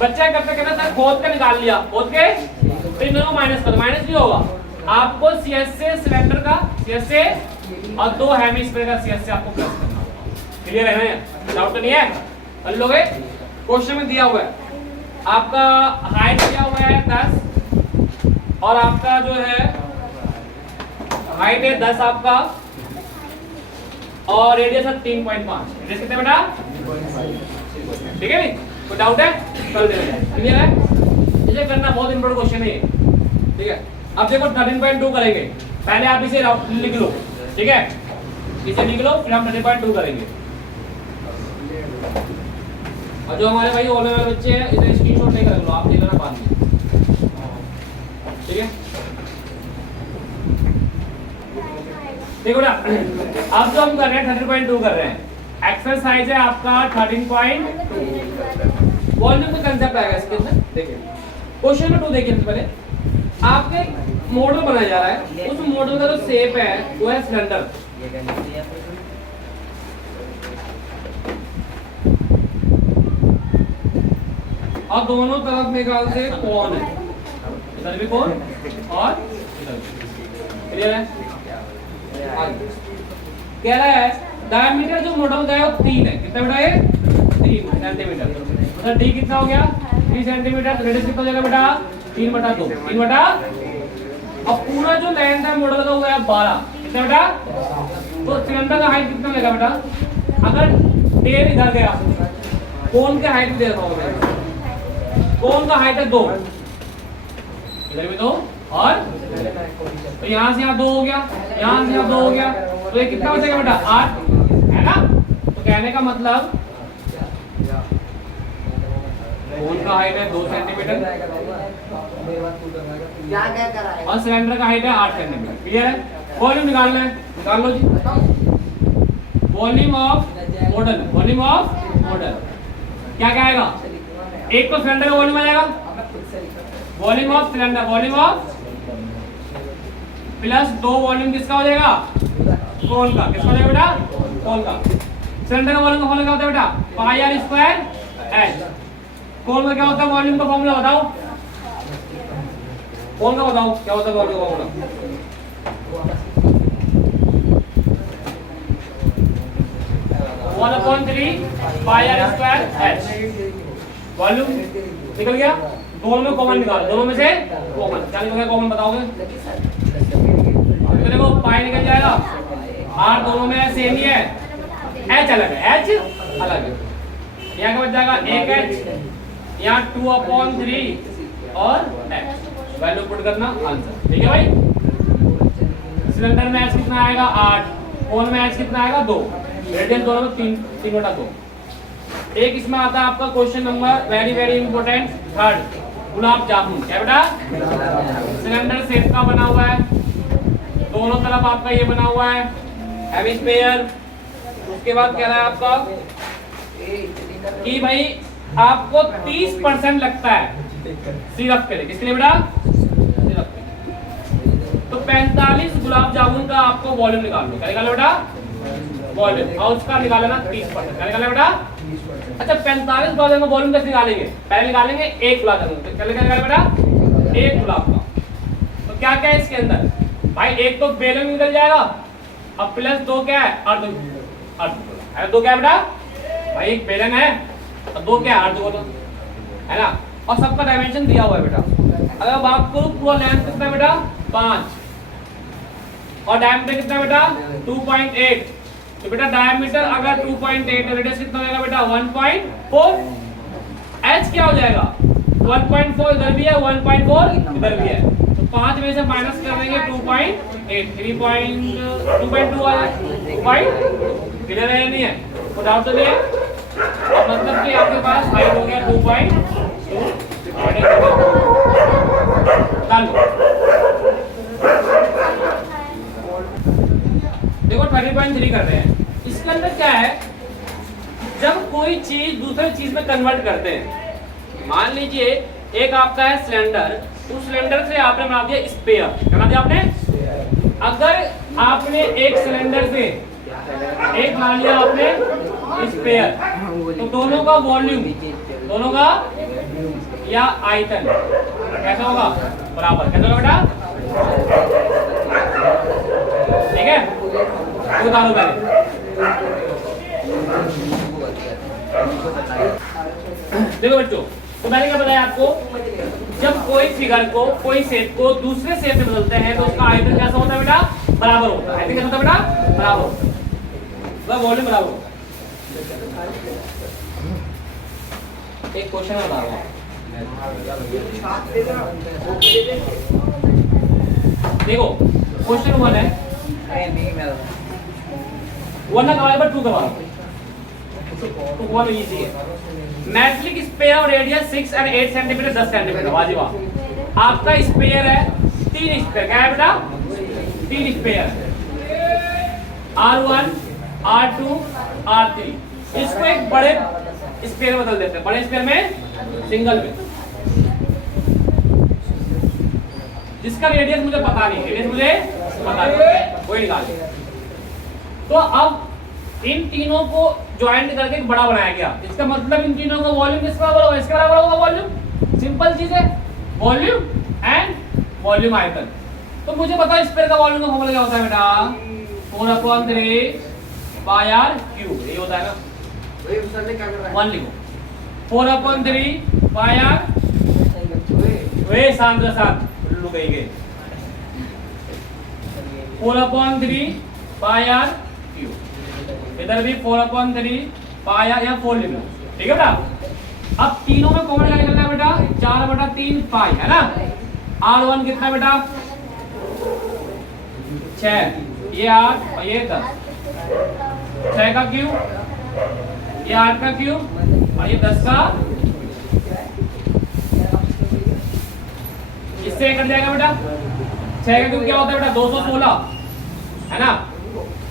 बच्चा करते कहना सर खोद के निकाल लिया, खोद के तो इन दोनों माइनस कर दो, माइनस नहीं होगा, आपको CSA सिलेंडर का CSA और 2 हेमिस्फीयर का CSA आपको प्लस करना होगा, क्लियर है ना, डाउट तो नहीं है, कर लोगे। क्वेश्चन में दिया हुआ है आपका हाइट दिया हुआ है 10 और आपका जो है हाइट है 10 आपका और रेडियस है 3.5, रेडियस कितना बेटा, ठीक है, कोई डाउट है कर देना, क्लियर है। इसे करना बहुत इंपॉर्टेंट क्वेश्चन है, ठीक है। अब देखो 13.2 करेंगे, पहले आप इसे लिख लो, ठीक है, इसे लिख लो, फिर हम 13.2 करेंगे। और जो हमारे भाई होने वाले बच्चे हैं इसे स्क्रीनशॉट लेकर रख लो, आप ले लेना बाद में। ठीक है, देखो ना, अब जो हम कर रहे हैं 30.2 कर रहे हैं, एक्सरसाइज है आपका 13.2, वॉल्यूम का कंसेप्ट आएगा इसके अंदर। देखिए क्वेश्चन नंबर 2 देखिए, पहले आपके मॉडल बनाया जा रहा है, उस मॉडल का जो शेप है वो है सिलेंडर, और दोनों तरफ मेरे ख्याल से कौन है, इधर भी कौन और इधर भी, क्लियर है। कह रहा है डायमीटर जो मॉडल का है वो 3 है, कितना बेटा है 3 सेंटीमीटर, मतलब डी कितना हो गया 3 सेंटीमीटर, रेडियस कितना हो जाएगा बेटा 3/2, 3 और पूरा जो लेंथ है मॉडल का वो है 12, कितना बेटा, तो सिलेंडर का हाइट कितना लगेगा बेटा, अगर टेल इधर गया, कोन का हाइट दे रहा हूं मैं, कोन का हाइट है 2, इधर भी 2, और तो यहाँ से यहाँ 2 हो गया, यहाँ से यहाँ 2 हो गया, तो ये कितना बचेगा बेटा 8, है ना। तो कहने का मतलब कोन का हाइट है 2 सेंटीमीटर और सिलेंडर का हाइट है 8 सेंटीमीटर, क्लियर है। वॉल्यूम निकालना है, निकाल लो जी। Volume of model, volume of model क्या क्या आएगा, एक तो सिलेंडर का वॉल्यूम आ जाएगा, volume of cylinder, volume of plus 2 volume किसका हो जाएगा, कोन का, किसका हो जाएगा बेटा, कोन का। सिलेंडर का वॉल्यूम का फॉर्मूला क्या होता है बेटा, पाई आर स्क्वायर एच। कोन का क्या होता है वॉल्यूम का फॉर्मूला बताओ, कोन का बताओ क्या होता है वॉल्यूम का formula, 1/3 pi are square H. Volume निकल गया, दोनों में कॉमन निकाल, दोनों में से कॉमन, क्या निकल गया कॉमन बताओगे, देखो पाई निकल जाएगा, आर दोनों में सेम ही है, एच अलग है, एच अलग है, यहाँ का बच जाएगा 1h, यहाँ 2/3 और एच, वैल्यू पुट करना आंसर, ठीक है भाई। सिलेंडर में एच कितना आएगा 8, कोन में एच कितना आएगा 2, रेडियस दोनों में 3/2। एक इसमें आता है आपका question number very very important 3rd, gulab jamun, क्या बेटा, सिलेंडर शेप का बना हुआ है, दोनों तरफ आपका ये बना हुआ है हेमिस्फीयर। उसके बाद कह रहा है आपका कि भाई आपको 30% लगता है सिरप के लिए, किसके लिए बेटा, सिरप के लिए। तो 45 गुलाब जामुन का आपको वॉल्यूम निकालना, क्या निकालो बेटा, वॉल्यूम, और उसका निकालना 30%, क्या निकालना बेटा। अच्छा 45 गुलाब जामुन का वॉल्यूम कैसे निकालेंगे, पहले निकालेंगे एक गुलाब जामुन, क्या निकालेंगे बेटा, एक गुलाब का। तो क्या क्या है इसके अंदर भाई, एक तो बेलन निकल जाएगा, अब प्लस 2 क्या है अर्ध, अर्ध 2 क्या है बेटा भाई, एक बेलन है और 2 क्या है अर्ध को, है ना, और सबका डायमेंशन दिया हुआ है बेटा। अगर बात करूं पूरा लेंथ कितना है बेटा 5 और डायमीटर कितना है बेटा 2.8, तो बेटा डायमीटर अगर 2.8 है, रेडियस कितना हो जाएगा बेटा 1.4, एच क्या हो जाएगा 1.4 इधर भी है, 1.4 इधर भी है, तो 5 में से माइनस कर देंगे 2.8, 3.2 आ जाएगा, क्लियर है या नहीं है, तो डाउट तो नहीं है, मतलब कि आपके पास हाइट हो गया 2.2, देखो 30.3 कर रहे हैं। इसके अंदर क्या है, जब कोई चीज दूसरे चीज में कन्वर्ट करते हैं, मान लीजिए एक आपका है सिलेंडर, उस सिलेंडर से आपने बना दिया स्पेयर, क्या बना दिया आपने, अगर आपने एक सिलेंडर से एक बना लिया आपने स्पेयर, तो दोनों का वॉल्यूम, दोनों का या आयतन कैसा होगा, बराबर, कैसा होगा बेटा, ठीक है, बता दो पहले। देखो बच्चों, तो मैंने क्या बताया आपको, जब कोई फिगर को, कोई शेप को दूसरे शेप में बदलते हैं तो उसका आयतन कैसा होता है बेटा, बराबर होता है, आयतन कैसा होता है बेटा, बराबर होता है, वह वॉल्यूम बराबर होता है। एक क्वेश्चन बता रहा हूँ, देखो क्वेश्चन 1 है, 1 ना करवा 2 करवा, तो 1 इजी है। मेटलिक स्पेयर और रेडियस 6 और 8 सेंटीमीटर 10 सेंटीमीटर, वाजिब। आपका स्पेयर है तीन स्पेयर, क्या है बेटा? तीन स्पेयर, R1, R2, R3। इसको एक बड़े स्पेयर में बदल देते हैं, बड़े स्पेयर में सिंगल में, जिसका रेडियस मुझे पता नहीं, रेडियस मुझे पता नहीं, वही निकाल लिया। तो अब इन तीनों को ज्वाइंट करके एक बड़ा बनाया गया, इसका मतलब इन तीनों का वॉल्यूम किसके बराबर होगा? इसके बराबर होगा वॉल्यूम। सिंपल चीज है, वॉल्यूम एंड वॉल्यूम आयतन। तो मुझे पता स्फीयर का वॉल्यूम का फॉर्मूला क्या होता है बेटा? 4/3 पाई आर क्यूब, ये होता है ना, वन लिखो, 4/3 पाई आर, वे शांत शांत लुक गई 4/3 पाई आर क्यूब, इधर भी 4/3 पाई आर या 4 लिख लो, ठीक है बेटा। अब तीनों में कॉमन क्या निकलना है बेटा? 4/3 पाई, है ना। R1 कितना बेटा? 6, ये 8 और ये 10, 6 का क्यूब, ये 8 का क्यूब और ये 10 का, इससे कट जाएगा बेटा। 6 का क्यूब क्या होता है बेटा? 216, है ना।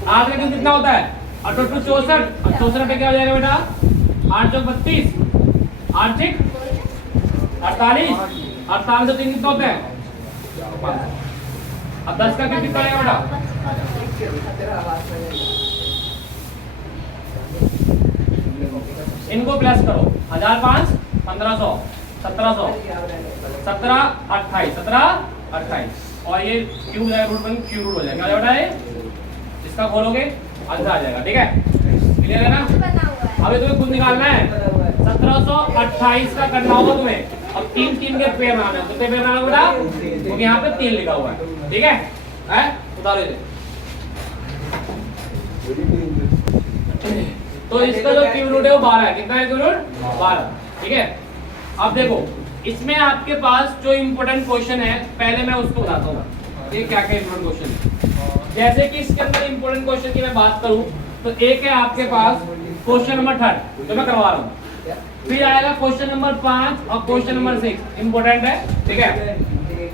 8 का क्यूब कितना होता है? 8 2 64, 64 पे क्या हो जाएगा बेटा? 8 चौक 32, 8 6 48, 48 से 3 कितना होता है? 500। अब 10 का क्यूब कितना आएगा बेटा? इनको प्लस करो, 1005 1500 1700 17 28 17 28 और ये क्यूब जाएगा रूट बन क्यूब रूट हो जाएगा, क्या बेटा? ये इसका खोलोगे आंसर आ जाएगा, ठीक है, क्लियर है ना। अभी तुम्हें खुद निकालना है, 1728 का करना होगा तुम्हें। अब 3 3 के पेयर बनाना है, कितने पेयर बनाना बेटा? क्योंकि यहाँ पे 3 लिखा हुआ है, ठीक है, उतारो इसे। तो इसका जो क्यूब रूट है वो 12 है, कितना है क्यूब रूट? 12, ठीक है। अब देखो इसमें आपके पास जो इम्पोर्टेंट क्वेश्चन है, पहले मैं उसको बताता हूँ ये क्या क्या इम्पोर्टेंट क्वेश्चन है। जैसे कि इसके अंदर इम्पोर्टेंट क्वेश्चन की मैं बात करूँ तो एक है आपके पास क्वेश्चन नंबर 3 जो मैं करवा रहा हूँ, फिर आएगा क्वेश्चन नंबर 5 और क्वेश्चन नंबर 6 इम्पोर्टेंट है, ठीक है।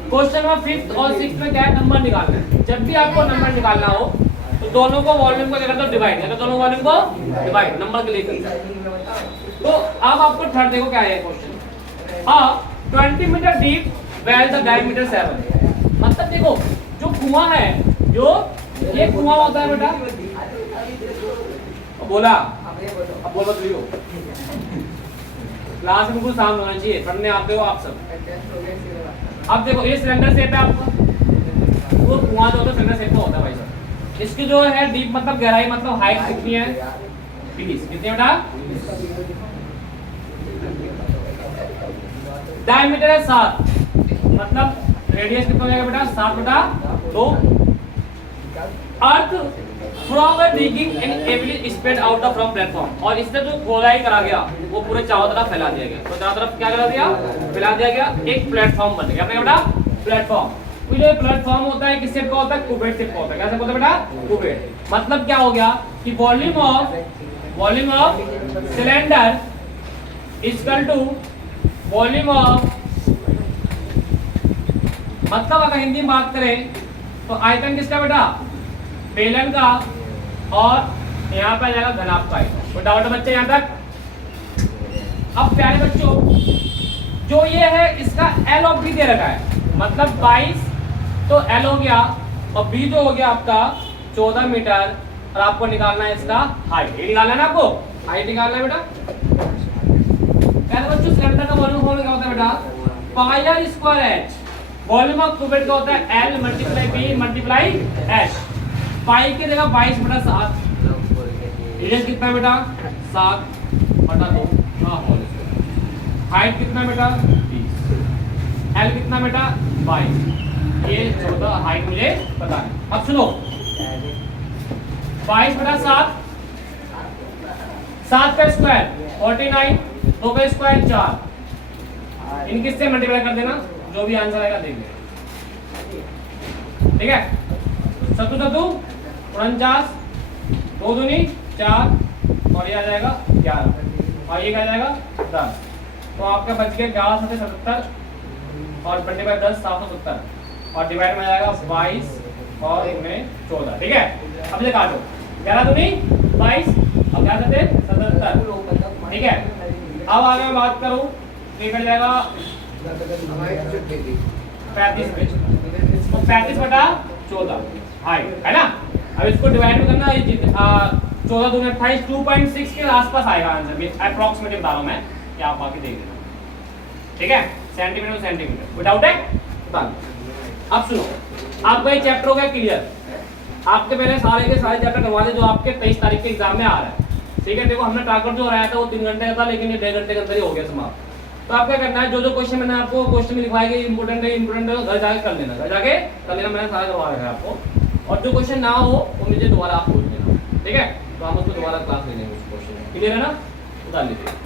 क्वेश्चन नंबर 5 और 6 में क्या है? नंबर निकालना है। जब भी आपको नंबर निकालना हो तो दोनों को वॉल्यूम को क्या करते हो? डिवाइड करते हो, दोनों वॉल्यूम को डिवाइड नंबर के लिए। तो अब आपको थर्ड देखो क्या है question, 20 metre deep well the diameter 7। मतलब देखो जो कुआं है, जो ये कुआं होता है बेटा, बोला अब बोल मत लियो, क्लास में बिल्कुल शांत होना चाहिए, पढ़ने आते हो आप सब। अब देखो ये सिलेंडर शेप है आपका, वो कुआं जो होता है सिलेंडर शेप में होता है भाई साहब। इसकी जो है डीप मतलब गहराई मतलब हाइट कितनी है? 20, कितनी बेटा? डायमीटर है 7, मतलब रेडियस कितना हो जाएगा बेटा? 7/2। Earth from the digging and every spread out of from platform, और इससे जो खोदाई करा गया वो पूरे चारों तरफ फैला दिया गया। तो चारों तरफ क्या करा दिया? फैला दिया गया, एक प्लेटफॉर्म बन गया अपने बेटा, प्लेटफॉर्म। तो जो प्लेटफॉर्म होता है किस शेप का होता है? क्यूबेड शेप का होता है। क्या शेप होता है बेटा? क्यूबेड। मतलब क्या हो गया कि volume of cylinder equal to volume of, मतलब अगर हिंदी में बात करें तो आयतन किसका बेटा? बेलन का, और यहाँ पे आ जाएगा घनाभ का आयतन। कोई डाउट है बच्चे यहाँ तक? अब प्यारे बच्चों जो ये है इसका एल ऑफ बी दे रखा है, मतलब 22 तो एल हो गया, और बी जो हो गया आपका 14 मीटर, और आपको निकालना है इसका हाइट। ये निकालना है ना आपको, हाइट निकालना है बेटा। प्यारे बच्चों सिलेंडर का वॉल्यूम क्या होता है बेटा? Pi are square H. Volume of cubed का होता है l multiply b multiply h. Pi की जगह 22/7, रेडियस कितना बेटा? 7/2, हाइट कितना बेटा? 30, एल कितना बेटा? 22। ये 14 हाइट मुझे पता है। अब सुनो 22/7, 7 का स्क्वायर 49, 2 का स्क्वायर 4, इन किससे मल्टीप्लाई कर देना, जो भी आंसर आएगा देख लेना, ठीक है। 7 2 49, 2 दूनी 4, और ये आ जाएगा 11, और ये क्या आ जाएगा 10। तो आपका बच गया 11 से 77, और 20/10 770। और डिवाइड में जाएगा 22 और इनमें 14, ठीक है। अब से काटो 11 दूनी 22 और 11 से 77, ठीक है। अब आगे मैं बात करूं तो ये कट जाएगा 35 पे, तो 35 बटा 14 हाइट है ना। अब इसको डिवाइड में करना, ये 14 दूनी 28, 2.6 के आसपास आएगा आंसर, अप्रॉक्सीमेटली बता रहा हूं मैं, कि आप बाकी देख लेना, ठीक है। सेंटीमीटर सेंटीमीटर, कोई डाउट है? अब सुनो, आपका ये चैप्टर हो गया क्लियर। आपके मैंने सारे के सारे चैप्टर करवा दे जो आपके 23 तारीख के एग्जाम में आ रहा है, ठीक है। देखो हमने टारगेट जो रहा था वो 3 घंटे का था, लेकिन ये 1.5 घंटे के अंदर ही हो गया समाप्त। तो आप क्या करना है, जो जो क्वेश्चन मैंने आपको क्वेश्चन में लिखवाए गए इंपोर्टेंट है घर जाके कर लेना, घर जाके कर लेना, मैंने सारा करवा रखा है आपको। और जो क्वेश्चन ना हो वो मुझे दोबारा आप पूछ लेना, ठीक है। तो हम उसको दोबारा क्लास ले लेंगे उस क्वेश्चन में, क्लियर है ना? उतार लीजिए।